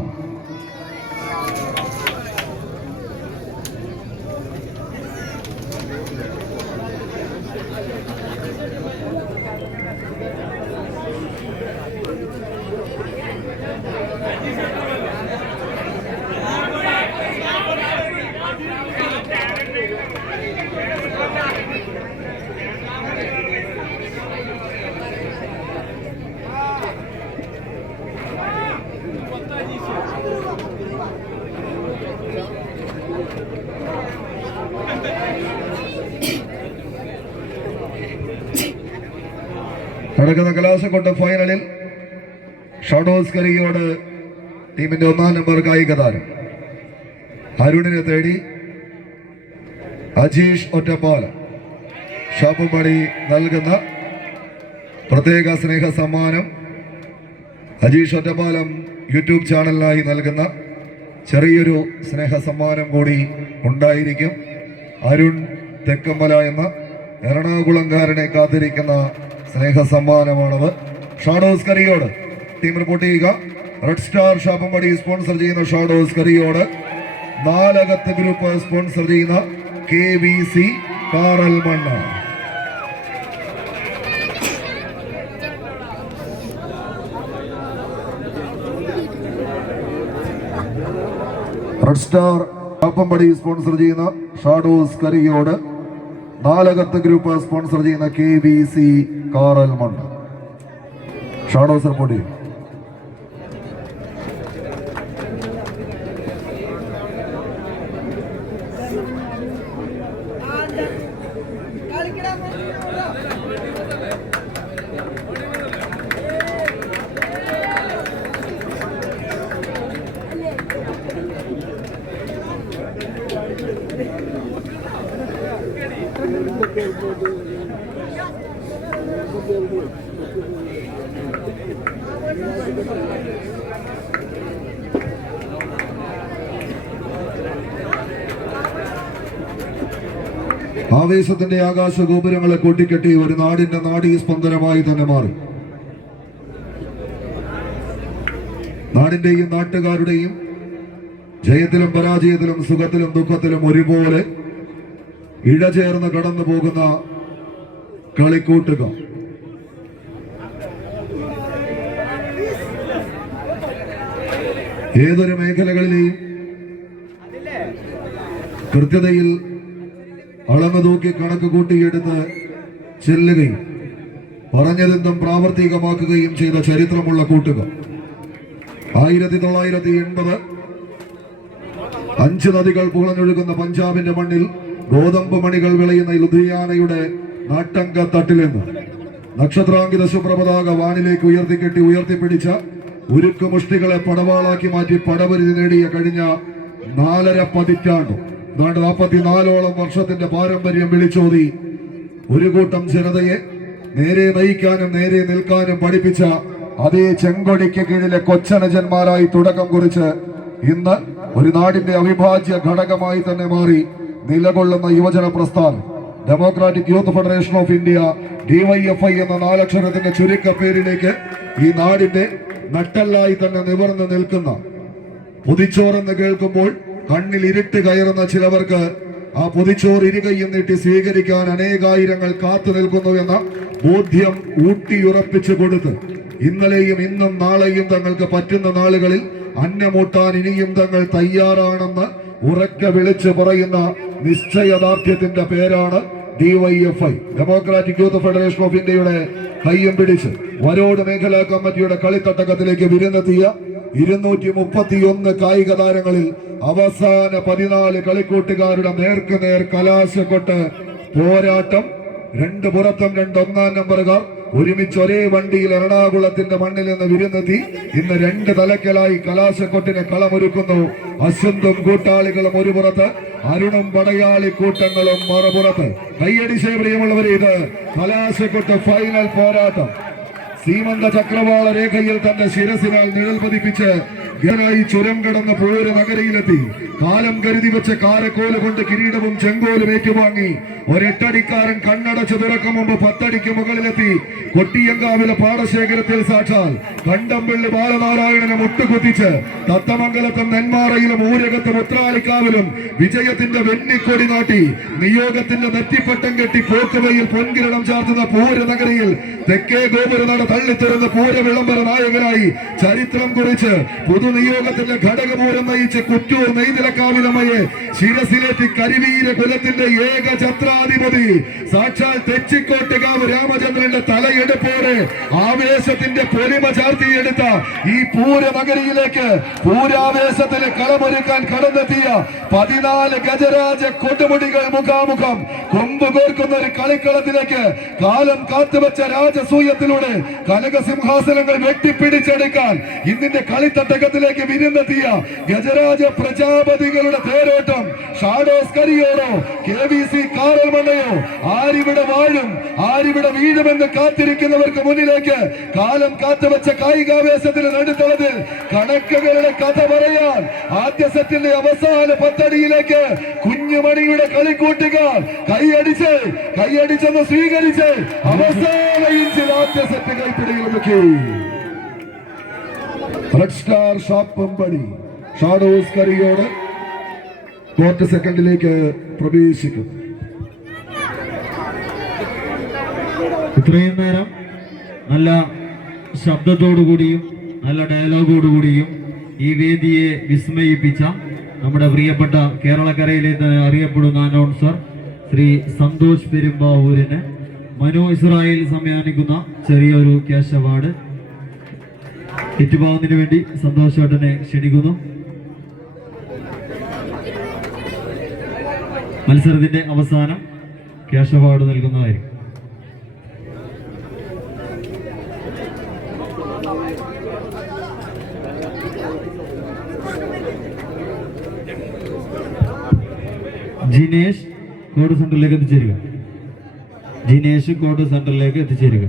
നടക്കുന്ന കലാശക്കൊട്ട ഫൈനലിൽ ഷാഡോസ് കരിയോട് ടീമിന്റെ 1ാം നമ്പർ കായിക താരം അരുണിനെ തേടി അജീഷ് ഒറ്റപ്പാലം ഷാപ്പുംപടി നൽകുന്ന പ്രത്യേക സ്നേഹ സമ്മാനം. അജീഷ് ഒറ്റപ്പാലം യൂട്യൂബ് ചാനലിനായി നൽകുന്ന ചെറിയൊരു സ്നേഹ സമ്മാനം കൂടി ഉണ്ടായിരിക്കും. അരുൺ തെക്കമ്പല എന്ന എറണാകുളംകാരനെ കാത്തിരിക്കുന്ന സ്നേഹ സമ്മാനമാണത്. ഷാഡോസ് കരിയോട് ടീം റിപ്പോർട്ട് ചെയ്യുക. റെഡ് സ്റ്റാർ ഷാപ്പുംപടി സ്പോൺസർ ചെയ്യുന്ന ഷാഡോസ് കരിയോട്. നാലകത്ത് ഗ്രൂപ്പ് സ്പോൺസർ ചെയ്യുന്ന KVC Karalmanna. Red star Shappumpadi sponsor ചെയ്യുന്ന ഷാഡോസ് കരിയോട്. നാലകത്ത് ഗ്രൂപ്പ് സ്പോൺസർ ചെയ്യുന്ന KVC കാറൽമണ്ണ. ഷാഡോസ് റിപ്പോർട്ട് ചെയ്യും. ആവേശത്തിന്റെ ആകാശ ഗോപുരങ്ങളെ കൂട്ടിക്കെട്ടി ഒരു നാടിന്റെ നാടീ സ്പന്ദനമായി തന്നെ മാറി. നാടിന്റെയും നാട്ടുകാരുടെയും ജയത്തിലും പരാജയത്തിലും സുഖത്തിലും ദുഃഖത്തിലും ഒരുപോലെ ഇഴചേർന്ന് കടന്നു പോകുന്ന കളിക്കൂട്ടുക. ഏതൊരു മേഖലകളിലെയും കൃത്യതയിൽ അളന്നു തൂക്കി കണക്ക് കൂട്ടിയെടുത്ത് ചെല്ലുകയും പറഞ്ഞതെന്തും പ്രാവർത്തികമാക്കുകയും ചെയ്ത ചരിത്രമുള്ള കൂട്ടുക. 1980 5 നദികൾ പുളഞ്ഞൊഴുകുന്ന പഞ്ചാബിന്റെ മണ്ണിൽ ഗോതമ്പ് മണികൾ വിളയുന്ന ലുധിയാനയുടെ നാട്ടങ്ക തട്ടിൽ നിന്ന് നക്ഷത്രാങ്കിത ശുഭ്രപതാക വാനിലേക്ക് ഉയർത്തിപ്പിടിച്ച ഉരുക്ക് മുഷ്ടികളെ പടവാളാക്കി മാറ്റി പടപരിധി നേടിയ കഴിഞ്ഞ 4.5 പതിറ്റാണ്ടും 44ഓളം വർഷത്തിന്റെ പാരമ്പര്യം വിളിച്ചോതി ഒരു കൂട്ടം ജനതയെ നേരെ നയിക്കാനും നേരെ നിൽക്കാനും പഠിപ്പിച്ച അതേ ചെങ്കൊടിക്ക് കീഴിലെ കൊച്ചനജന്മാരായി തുടക്കം കുറിച്ച് ഇന്ന് ഒരു നാടിന്റെ അവിഭാജ്യ ഘടകമായി തന്നെ മാറി നിലകൊള്ളുന്ന യുവജന പ്രസ്ഥാനം democratic youth federation of India DYFI എന്ന 4 അക്ഷരത്തിന്റെ ചുരുക്കപ്പേരിലേക്ക് ഈ നാടിന്റെ നട്ടെല്ലായി തന്നെ നിവർന്നു നിൽക്കുന്ന പൊതിച്ചോറെന്ന് കേൾക്കുമ്പോൾ കണ്ണിൽ ഇരുട്ട് കയറുന്ന ചിലവർക്ക് ആ പൊതിച്ചോറ് ഇരുകയും നീട്ടി സ്വീകരിക്കാൻ അനേകായിരങ്ങൾ കാത്തു നിൽക്കുന്നു എന്ന ബോധ്യം ഊട്ടിയുറപ്പിച്ചു കൊടുത്ത് ഇന്നലെയും ഇന്നും നാളെയും തങ്ങൾക്ക് പറ്റുന്ന നാളുകളിൽ അന്നമൂട്ടാൻ ഇനിയും തങ്ങൾ തയ്യാറാണെന്ന് ഉറക്കെ വിളിച്ച് പറയുന്ന നിശ്ചയദാർഢ്യത്തിന്റെ പേരാണ് DYFI, democratic youth federation of ഇന്ത്യയുടെ കയ്യും പിടിച്ച് വരോട് മേഖലാ കമ്മിറ്റിയുടെ കളിത്തട്ടകത്തിലേക്ക് വിരുന്നെത്തിയ 231 കായിക താരങ്ങളിൽ അവസാന 14 കളിക്കൂട്ടുകാരുടെ നേർക്കുനേർ കലാശക്കൊട്ട് പോരാട്ടം. 2 പുറത്തും 2 ഒന്നാം നമ്പറുകാർ ഒരുമിച്ച് ഒരേ വണ്ടിയിൽ എറണാകുളത്തിന്റെ മണ്ണിൽ നിന്ന് വിരുന്നെത്തി ഇന്ന് 2 തലക്കലായി കലാശക്കൊട്ടിന് കളമൊരുക്കുന്നു. അശ്വന്തും കൂട്ടാളികളും ഒരു പുറത്ത്, അരുണും പടയാളി കൂട്ടങ്ങളും മറുപുറത്ത്. കയ്യടിശേ പ്രിയമുള്ളവരെ, ഇത് കലാശക്കൊട്ട് ഫൈനൽ പോരാട്ടം. സീമന്ത ചക്രവാള രേഖയിൽ തന്റെ ശിരസിനാൽ നിഴൽ പതിപ്പിച്ച് ഗനായി ചുരം കടന്ന് പോര് നഗരയിലെത്തി. കാലം കരുതി വെച്ച കാരക്കോല് കൊണ്ട് കിരീടവും ചെങ്കോലും ഏറ്റുവാങ്ങി. ഒരെട്ടടിക്കാരൻ കണ്ണടച്ച് തുറക്കും മുമ്പ് 10 അടിക്ക് മുകളിലെത്തി. കൊട്ടിയങ്കാവിലെ പാടശേഖരത്തിൽ സാക്ഷാൽ കണ്ടംപള്ളി ബാലനാരായണനെ മുട്ടുകുത്തിച്ച് തത്തമംഗലത്തും നെന്മാറയിലും ഊരകത്തും ഉത്രാളിക്കാവിലും വിജയത്തിന്റെ വെണ്ണിക്കൊടി നാട്ടി നിയോഗത്തിന്റെ നെറ്റിപ്പട്ടം കെട്ടി പോക്കുവയിൽ പൊൻകിരണം ചാർത്തുന്ന പൂരനഗരിയിൽ തെക്കേ ഗോപുരനട തള്ളിത്തുറന്ന് പൂര വിളംബര നായകനായി ചരിത്രം കുറിച്ച് പുതുനിയോഗത്തിന്റെ ഘടകപൂരം നയിച്ച് കുറ്റൂർ നെയ്തിലക്കാവിലമ്മയെ ശിരസിലേറ്റി കരിവീര കുലത്തിന്റെ ഏക ഛത്രാധിപതി സാക്ഷാൽ തെച്ചിക്കോട്ടുകാവ് രാമചന്ദ്രന്റെ തലയെടുപ്പോടെ ആവേശത്തിന്റെ പൊലിമ ചാർത്തിയെടുത്ത ഈ പൂരനഗരിയിലേക്ക് പൂരാവേശത്തിന് കളമൊരുക്കാൻ കടന്നെത്തിയ 14 ഗജരാജ കൊടുമുടികൾ മുഖാമുഖം കൊമ്പ് കോർക്കുന്ന ഒരു കളിക്കളത്തിലേക്ക് കാലം കാത്തുവെച്ച രാജസൂയത്തിലൂടെ കനകസിംഹാസനങ്ങൾ വെട്ടിപ്പിടിച്ചെടുക്കാൻ ഇന്നിന്റെ കളിത്തട്ടകത്തിലേക്ക് വിരുന്നെത്തിയ ഗജരാജ പ്രജാപതികളുടെ തേരോട്ടം. ഷാഡോസ് കരിയോടോ KVC കാറൽ മണ്ണയോ ആരിവിടെ വാഴും ആരിവിടെ വീഴുമെന്ന് കാത്തിരിക്കുന്നവർക്ക് മുന്നിലേക്ക് കാലം കാത്തുവെച്ച കായികാവേശത്തിന് നടുത്തളത്തിൽ കണക്കുകളുടെ കഥ പറയാൻ ആദ്യ സെറ്റിന്റെ അവസാന 10 അടിയിലേക്ക് കുഞ്ഞുമണിയുടെ കളിക്കൂട്ടുകാർ കൈയടിച്ചെന്ന് സ്വീകരിച്ച് അവസാന ഇഞ്ചിൽ ആദ്യ സെറ്റ് കൈപ്പിടിയിൽ മുക്കി. Red star Shappampadi shadows കരിയോട് quarter സെക്കൻഡിലേക്ക് പ്രവേശിക്കും. ഇത്രയും നേരം നല്ല ശബ്ദത്തോടുകൂടിയും നല്ല ഡയലോഗോടുകൂടിയും ഈ വേദിയെ വിസ്മയിപ്പിച്ച നമ്മുടെ പ്രിയപ്പെട്ട കേരളക്കരയിലെ അറിയപ്പെടുന്ന അനൗൺസർ ശ്രീ സന്തോഷ് പെരുമ്പാവൂരിന് മനു ഇസ്രായേൽ സമ്മാനിക്കുന്ന ചെറിയൊരു ക്യാഷ് അവാർഡ് ഏറ്റുവാങ്ങുന്നതിന് വേണ്ടി സന്തോഷേട്ടനെ ക്ഷണിക്കുന്നു. മത്സരത്തിന്റെ അവസാനം ക്യാഷ് അവാർഡ് നൽകുന്നതായിരിക്കും. ജിനേഷ് കോഡ് സെന്ററിലേക്ക് എത്തിച്ചേരുക. ജിനേഷ് കോഡ് സെന്ററിലേക്ക് എത്തിച്ചേരുക.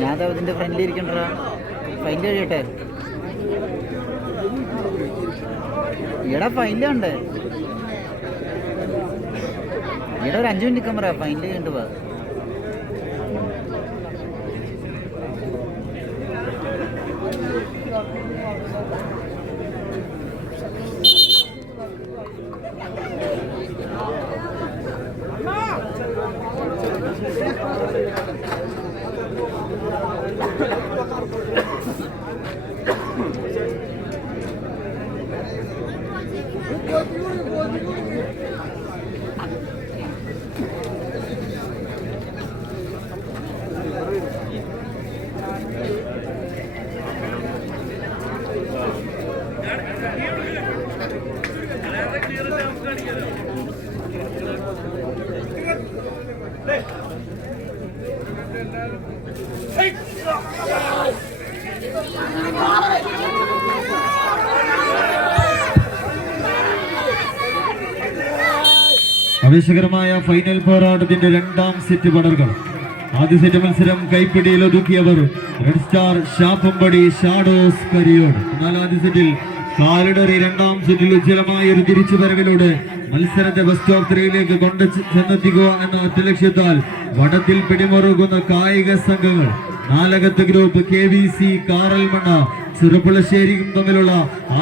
ഞാൻ അതിന്റെ ഫ്രണ്ടിൽ ഇരിക്കണ്ട ഫൈൻ കഴിയട്ടെ. ഈടെ ഫൈനുണ്ട്. ഈടെ ഒരു 5 മിനിറ്റ് നിൽക്കാൻ പറയാം. ഫൈനൽ കണ്ടു പോവാ. ആവേശകരമായ ഫൈനൽ പോരാട്ടത്തിന്റെ രണ്ടാം സെറ്റ് പടർകൾ. ആദ്യ സെറ്റ് മത്സരം കൈപ്പിടിയിൽ ഒതുക്കിയവർ റെഡ് സ്റ്റാർ ഷാപ്പമ്പടി ഷാഡോസ് കരിയോട്. എന്നാൽ ആദ്യ സെറ്റിൽ കാലിടറി രണ്ടാം സെറ്റിൽ ഉജ്ജ്വലമായ ഒരു തിരിച്ചുവരവിലൂടെ മത്സരത്തെ ബെസ്റ്റ് ഓഫ് 3യിലേക്ക് കൊണ്ട് ചെന്നെത്തിക്കുക എന്ന ഒറ്റ ലക്ഷ്യത്താൽ വടത്തിൽ പിടിമുറുകുന്ന കായിക സംഘങ്ങൾ നാലകത്ത് ഗ്രൂപ്പ് KVC കാറൽമണ്ണ ചെറുപ്പുളശ്ശേരിയും തമ്മിലുള്ള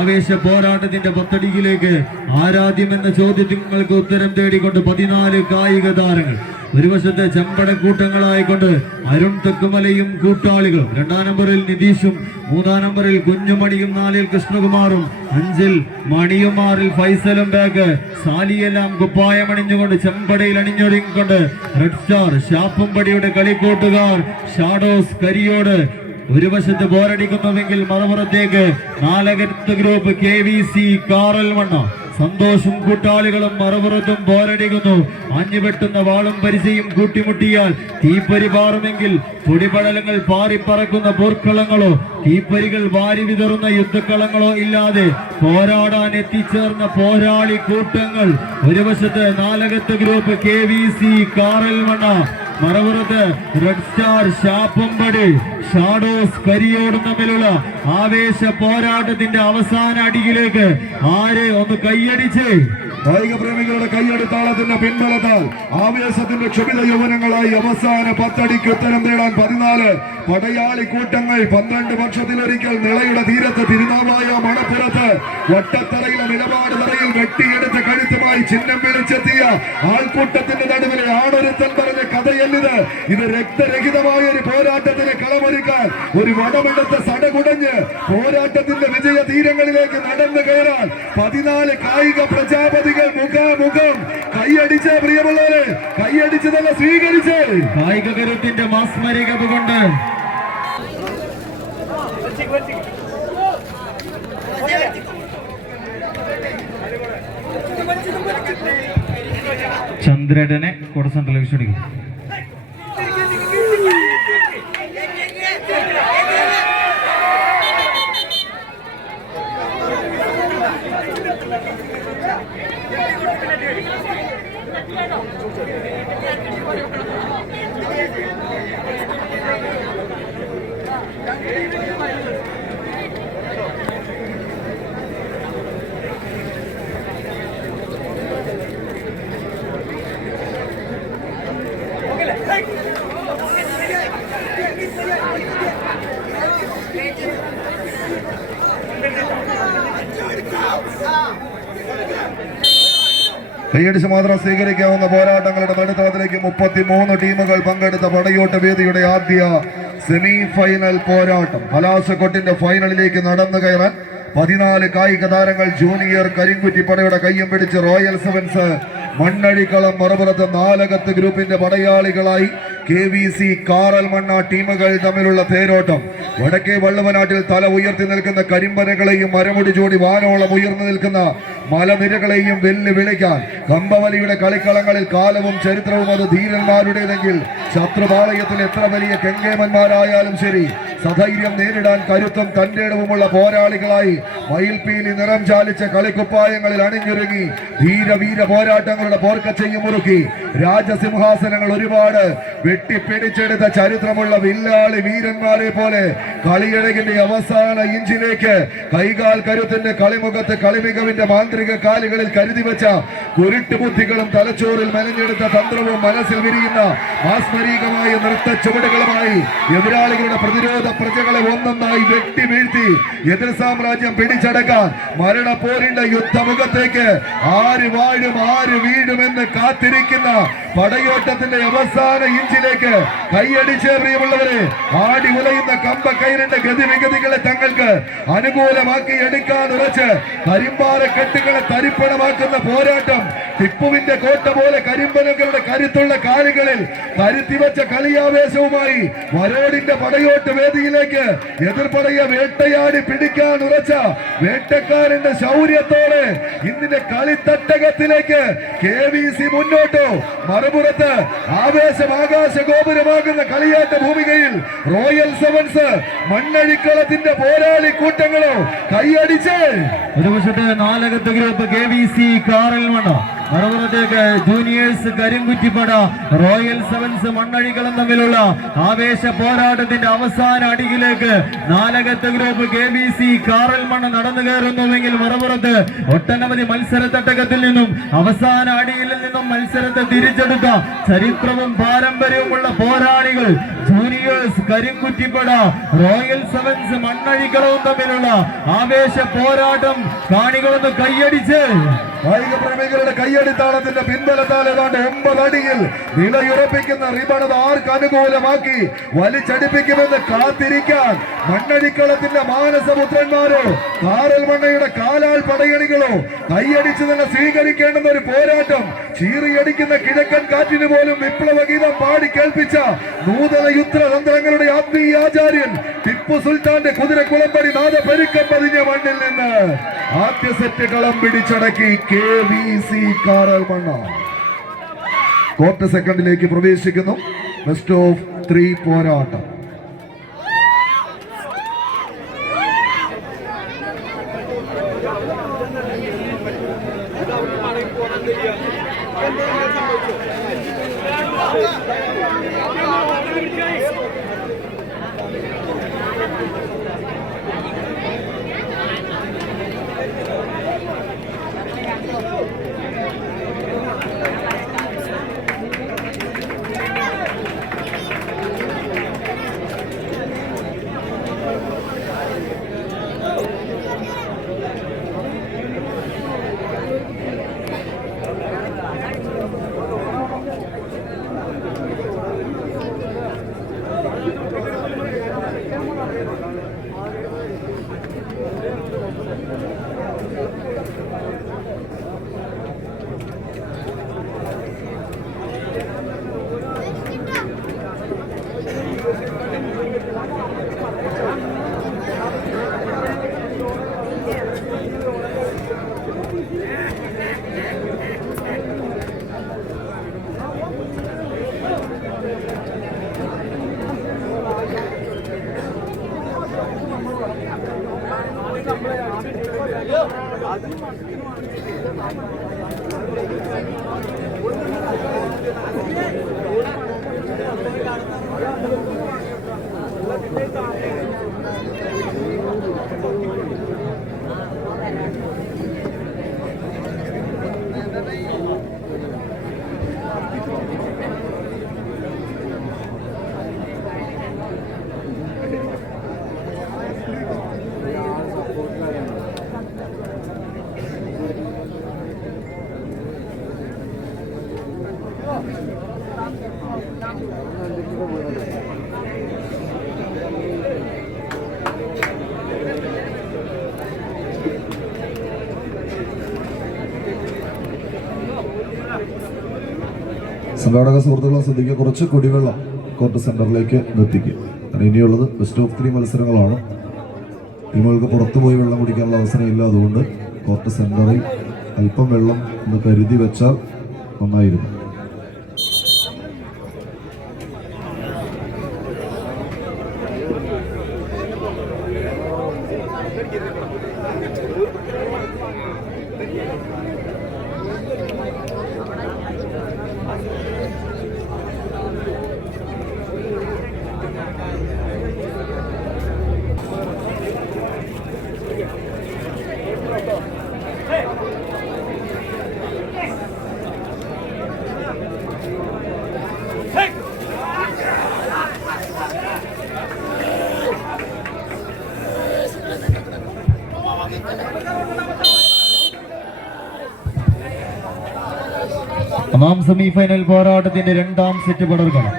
ആവേശ പോരാട്ടത്തിന്റെ പത്തടിയിലേക്ക് ആരാധ്യം എന്ന ചോദ്യങ്ങൾക്ക് ഉത്തരം തേടിക്കൊണ്ട് 14 കായിക താരങ്ങൾ. ഒരു വശത്തെ ചമ്പടക്കൂട്ടങ്ങളായിക്കൊണ്ട് അരുൺ തെക്കുമലയും കൂട്ടാളികളും, 2-ാം നമ്പറിൽ നിതീഷും, 3-ാം നമ്പറിൽ കുഞ്ഞുമണിയും, 4-ൽ കൃഷ്ണകുമാറും, 5-ൽ മണിയും, 6-ൽ ഫൈസലും ബാഗ് സാലിയെല്ലാം കുപ്പായമണിഞ്ഞുകൊണ്ട് ചെമ്പടയിൽ അണിഞ്ഞൊരുങ്ങിക്കൊണ്ട് റെഡ് സ്റ്റാർ ഷാപ്പമ്പടിയുടെ കളിക്കൂട്ടുകാർ ഷാഡോസ് കരിയോട് ഒരു വശത്ത് പോരടിക്കുന്നുവെങ്കിൽ മറുപുറത്തേക്ക് നാലകത്ത് ഗ്രൂപ്പ് KVC കാറൽമണ്ണ സന്തോഷും കൂട്ടാളികളും മറുപുറത്തും പോരടിക്കുന്നു. അഞ്ഞുവെട്ടുന്ന വാളും പരിചയും കൂട്ടിമുട്ടിയാൽ തീപ്പരി പാറുമെങ്കിൽ പൊടിപടലങ്ങൾ പാറിപ്പറക്കുന്ന പോർക്കളങ്ങളോ തീപ്പരികൾ വാരി വിതറുന്ന യുദ്ധക്കളങ്ങളോ ഇല്ലാതെ പോരാടാൻ എത്തിച്ചേർന്ന പോരാളി കൂട്ടങ്ങൾ. ഒരു വശത്ത് നാലകത്ത് ഗ്രൂപ്പ് KVC കാറൽമണ്ണ, മറുപുറത്ത് റെഡ് സ്റ്റാർ ഷാപ്പമ്പടി ഷാഡോസ് കരിയോടും തമ്മിലുള്ള ആവേശ പോരാട്ടത്തിന്റെ അവസാന അടിയിലേക്ക് ആരെ ഒന്ന് കൈയടിച്ച് കായിക പ്രേമികളുടെ കൈയടിത്താളത്തിന്റെ പിൻബലത്താൽ ആവേശത്തിന്റെ ക്ഷുഭിത യൗവനങ്ങളായി അവസാന 10 അടിക്ക് ഉത്തരം നേടാൻ 14 പടയാളി കൂട്ടങ്ങൾ 12 വർഷത്തിലൊരിക്കൽ നിളയുടെ തീരത്ത് തിരുനാവായ മണപ്പുറത്ത് വട്ടത്തറയിലെ നിലപാട് തറയിൽ വെട്ടിയെടുത്ത കഴുത്തുമായി ചിഹ്നം വിളിച്ചെത്തിയ ആൾക്കൂട്ടത്തിന്റെ നടുവിലെ ആണൊരുത്തൻ പറഞ്ഞ കഥയല്ലിത്. ഇത് രക്തരഹിതമായ ഒരു പോരാട്ടത്തിന് കളമൊരുക്കാൻ ഒരു വടമെടുത്ത സടകുടഞ്ഞ് പോരാട്ടത്തിന്റെ വിജയ തീരങ്ങളിലേക്ക് നടന്നു കയറാൻ 14 കായിക പ്രജാപതികൾ മുഖാമുഖം കൈയടിച്ച്. പ്രിയമുള്ളവരെ, കൈയടിച്ച് തന്നെ സ്വീകരിച്ച് കായിക കരുത്തിന്റെ മാസ്മരികത കൊണ്ട് ചന്ദ്രനെ കൊടുസൻ ടെലിവിഷൻ അടിക്കും. കൈയടിച്ച് മാത്രം സ്വീകരിക്കാവുന്ന പോരാട്ടങ്ങളുടെ നടുത്തളത്തിലേക്ക് 33 ടീമുകൾ പങ്കെടുത്ത പടയോട്ട വേദിയുടെ ആദ്യ സെമി ഫൈനൽ പോരാട്ടം. കലാശക്കൊട്ടിന്റെ ഫൈനലിലേക്ക് നടന്നു കയറാൻ 14 കായിക താരങ്ങൾ. ജൂനിയർ കരിങ്കുറ്റിപ്പടയുടെ കയ്യും പിടിച്ച് റോയൽ സെവൻസ് മണ്ണഴിക്കളം, മറുപുറത്ത് നാലകത്ത് ഗ്രൂപ്പിന്റെ പടയാളികളായി KVC കാറൽമണ്ണ ടീമുകൾ തമ്മിലുള്ള തേരോട്ടം. വടക്കേ വള്ളുവനാട്ടിൽ തല ഉയർത്തി നിൽക്കുന്ന കരിമ്പനകളെയും മരമുടി ചൂടി വാനോളം ഉയർന്നു നിൽക്കുന്ന മലനിരകളെയും വെല്ലുവിളിക്കാൻ കമ്പവലിയുടെ കളിക്കളങ്ങളിൽ കാലവും ചരിത്രവും അത് ധീരന്മാരുടേതെങ്കിൽ ശത്രുപാളയത്തിൽ എത്ര വലിയ കെങ്കേമന്മാരായാലും ശരി സധൈര്യം നേരിടാൻ കരുത്തും തന്റെ ഇടവുമുള്ള പോരാളികളായി മയിൽപീലി നിറം ചാലിച്ച കളിക്കുപ്പായങ്ങളിൽ അണിഞ്ഞൊരുങ്ങി ധീരവീര പോരാട്ടങ്ങളുടെ പോർക്കച്ചയും മുറുക്കി രാജസിംഹാസനങ്ങൾ ഒരുപാട് വെട്ടിപ്പിടിച്ചെടുത്ത ചരിത്രമുള്ള വില്ലാളി വീരന്മാരെ പോലെ കളിയഴകിന്റെ അവസാന ഇഞ്ചിലേക്ക് കൈകാൽ കരുത്തിന്റെ കളിമുഖത്ത് കളിമികവിന്റെ മാന്ത്രിക കാലുകളിൽ കരുതി വെച്ച കുരുട്ടുബുദ്ധികളും തലച്ചോറിൽ മെനഞ്ഞെടുത്ത തന്ത്രവും മനസ്സിൽ വിരിയുന്ന ആസ്മരീകമായ നൃത്ത ചുവടുകളുമായി എതിരാളികളുടെ പ്രതിരോധ പ്രജകളെ ഒന്നൊന്നായി വെട്ടി വീഴ്ത്തി എതിർ സാമ്രാജ്യം പിടിച്ചടക്കാൻ മരണപ്പോരിന്റെ യുദ്ധമുഖത്തേക്ക് ആര് വാഴും ആര് വീഴുമെന്ന് കാത്തിരിക്കുന്ന പടയോട്ടത്തിന്റെ അവസാന ഇഞ്ചിലേക്ക് കൈയടിച്ച് പ്രിയമുള്ളവരെ ആടി ഉലയുന്ന കമ്പക്കൈറിന്റെ ഗതിവിഗതികളെ തങ്ങൾക്ക് അനുകൂലമാക്കി എടുക്കാൻ ഉറച്ച് കരിമ്പാറക്കെട്ടുകളെ തരിപ്പണമാക്കുന്ന പോരാട്ടം. ടിപ്പുവിന്റെ കോട്ട പോലെ കരിമ്പനകളുടെ കരുത്തുള്ള കാലുകളിൽ കരുത്തിവെച്ച കളിയാവേശവുമായി വരോടിന്റെ പടയോട്ട് വേദിയിലേക്ക് എതിർപടയെ വേട്ടയാടി പിടിക്കാൻ ഉറച്ച വേട്ടക്കാരന്റെ ശൗര്യത്തോടെ ഇന്നിന്റെ കളിത്തട്ടകത്തിലേക്ക് KVC മുന്നോട്ടോ. മറുപുറത്ത് ആവേശം ആകാശ ഗോപുരമാകുന്ന കളിയാട്ട ഭൂമികയിൽ റോയൽ സെവൻസ് മണ്ണഴിക്കളത്തിന്റെ പോരാളി കൂട്ടങ്ങളോ കൈയടിച്ച്. ഒരു വശത്ത് നാലകത്ത് ഗ്രൂപ്പ് KVC കാറൽമണ്ണ, മറുപുറത്തേക്ക് ജൂനിയേഴ്സ് കരിങ്കുറ്റിപ്പട റോയൽ സെവൻസ് മണ്ണഴികളും തമ്മിലുള്ള ആവേശ പോരാട്ടത്തിന്റെ അവസാന അടിയിലേക്ക് നാലകത്ത് ഗ്രൂപ്പ് KBC കാറൽമണ്ണ നടന്നു കയറുന്നുവെങ്കിൽ മറുപുറത്ത് ഒട്ടനവധി മത്സര തട്ടകത്തിൽ നിന്നും അവസാന അടിയിൽ നിന്നും മത്സരത്തെ തിരിച്ചെടുത്ത ചരിത്രവും പാരമ്പര്യവുമുള്ള പോരാളികൾ ജൂനിയേഴ്സ് കരിങ്കുറ്റിപ്പട റോയൽ സെവൻസ് മണ്ണഴികളവും തമ്മിലുള്ള ആവേശ പോരാട്ടം കാണികളൊന്ന് കൈയടിച്ച് കായിക പ്രേമികളുടെ കയ്യടിത്താളത്തിന്റെ പിൻബലത്താൽ ഏതാണ്ട് 9 അടിയിൽ നിലയുറപ്പിക്കുന്ന റിബൺ ആർക്ക് അനുകൂലമാക്കി വലിച്ചടിപ്പിക്കുമെന്ന് കാത്തിരിക്കാൻ മണ്ണടിക്കളത്തിന്റെ മാനസപുത്രന്മാരോ കാറൽമണ്ണയുടെ കാലാൽ പടയണികളോ കൈയടിച്ചു തന്നെ സ്വീകരിക്കേണ്ടുന്ന ഒരു പോരാട്ടം ചീറിയടിക്കുന്ന കിഴക്കൻ കാറ്റിന് പോലും വിപ്ലവ ഗീതം പാടി കേൾപ്പിച്ച നൂതന യുദ്ധതന്ത്രങ്ങളുടെ ആത്മീയ ആചാര്യൻ ടിപ്പു സുൽത്താന്റെ കുതിരക്കുളമ്പടി നാദപെരുക്കം പതിഞ്ഞ മണ്ണിൽ നിന്ന് ആദ്യ സെറ്റ് കളം പിടിച്ചടക്കി KBC കാറൽമണ്ണ ക്വാർട്ടർ സെക്കൻഡിലേക്ക് പ്രവേശിക്കുന്നു. ബെസ്റ്റ് ഓഫ് 3 പോരാട്ടം. സംഘാടക സുഹൃത്തുക്കളെ ശ്രദ്ധിക്കുക, കുറച്ച് കുടിവെള്ളം കോർട്ട് സെന്ററിലേക്ക് എത്തിക്കുക. ഇനിയുള്ളത് ബെസ്റ്റ് ഓഫ് 3 മത്സരങ്ങളാണ്. ടീമുകൾക്ക് പുറത്തു പോയി വെള്ളം കുടിക്കാനുള്ള അവസരമില്ല. അതുകൊണ്ട് കോർട്ട് സെന്ററിൽ അല്പം വെള്ളം ഒന്ന് കരുതി വെച്ചാൽ നന്നായിരുന്നു. ഒന്നാം സെമിഫൈനൽ പോരാട്ടത്തിന്റെ 2ാം സെറ്റ് പടർക്കണം.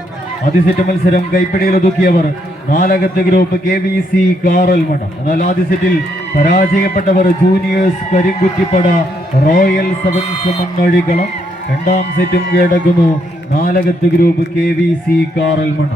ആദ്യ സെറ്റ് മത്സരം കൈപ്പിടിയിൽ ഒതുക്കിയവർ നാലകത്ത് ഗ്രൂപ്പ് KBC കാറൽമണ്ണ. എന്നാൽ ആദ്യ സെറ്റിൽ പരാജയപ്പെട്ടവർ ജൂനിയേഴ്സ് കരിങ്കുറ്റിപ്പട റോയൽ സെവൻസ് മണ്ണഴികളം. 2ാം സെറ്റും കീഴടക്കുന്നു നാലകത്ത് ഗ്രൂപ്പ് KBC കാറൽമണ്ണ.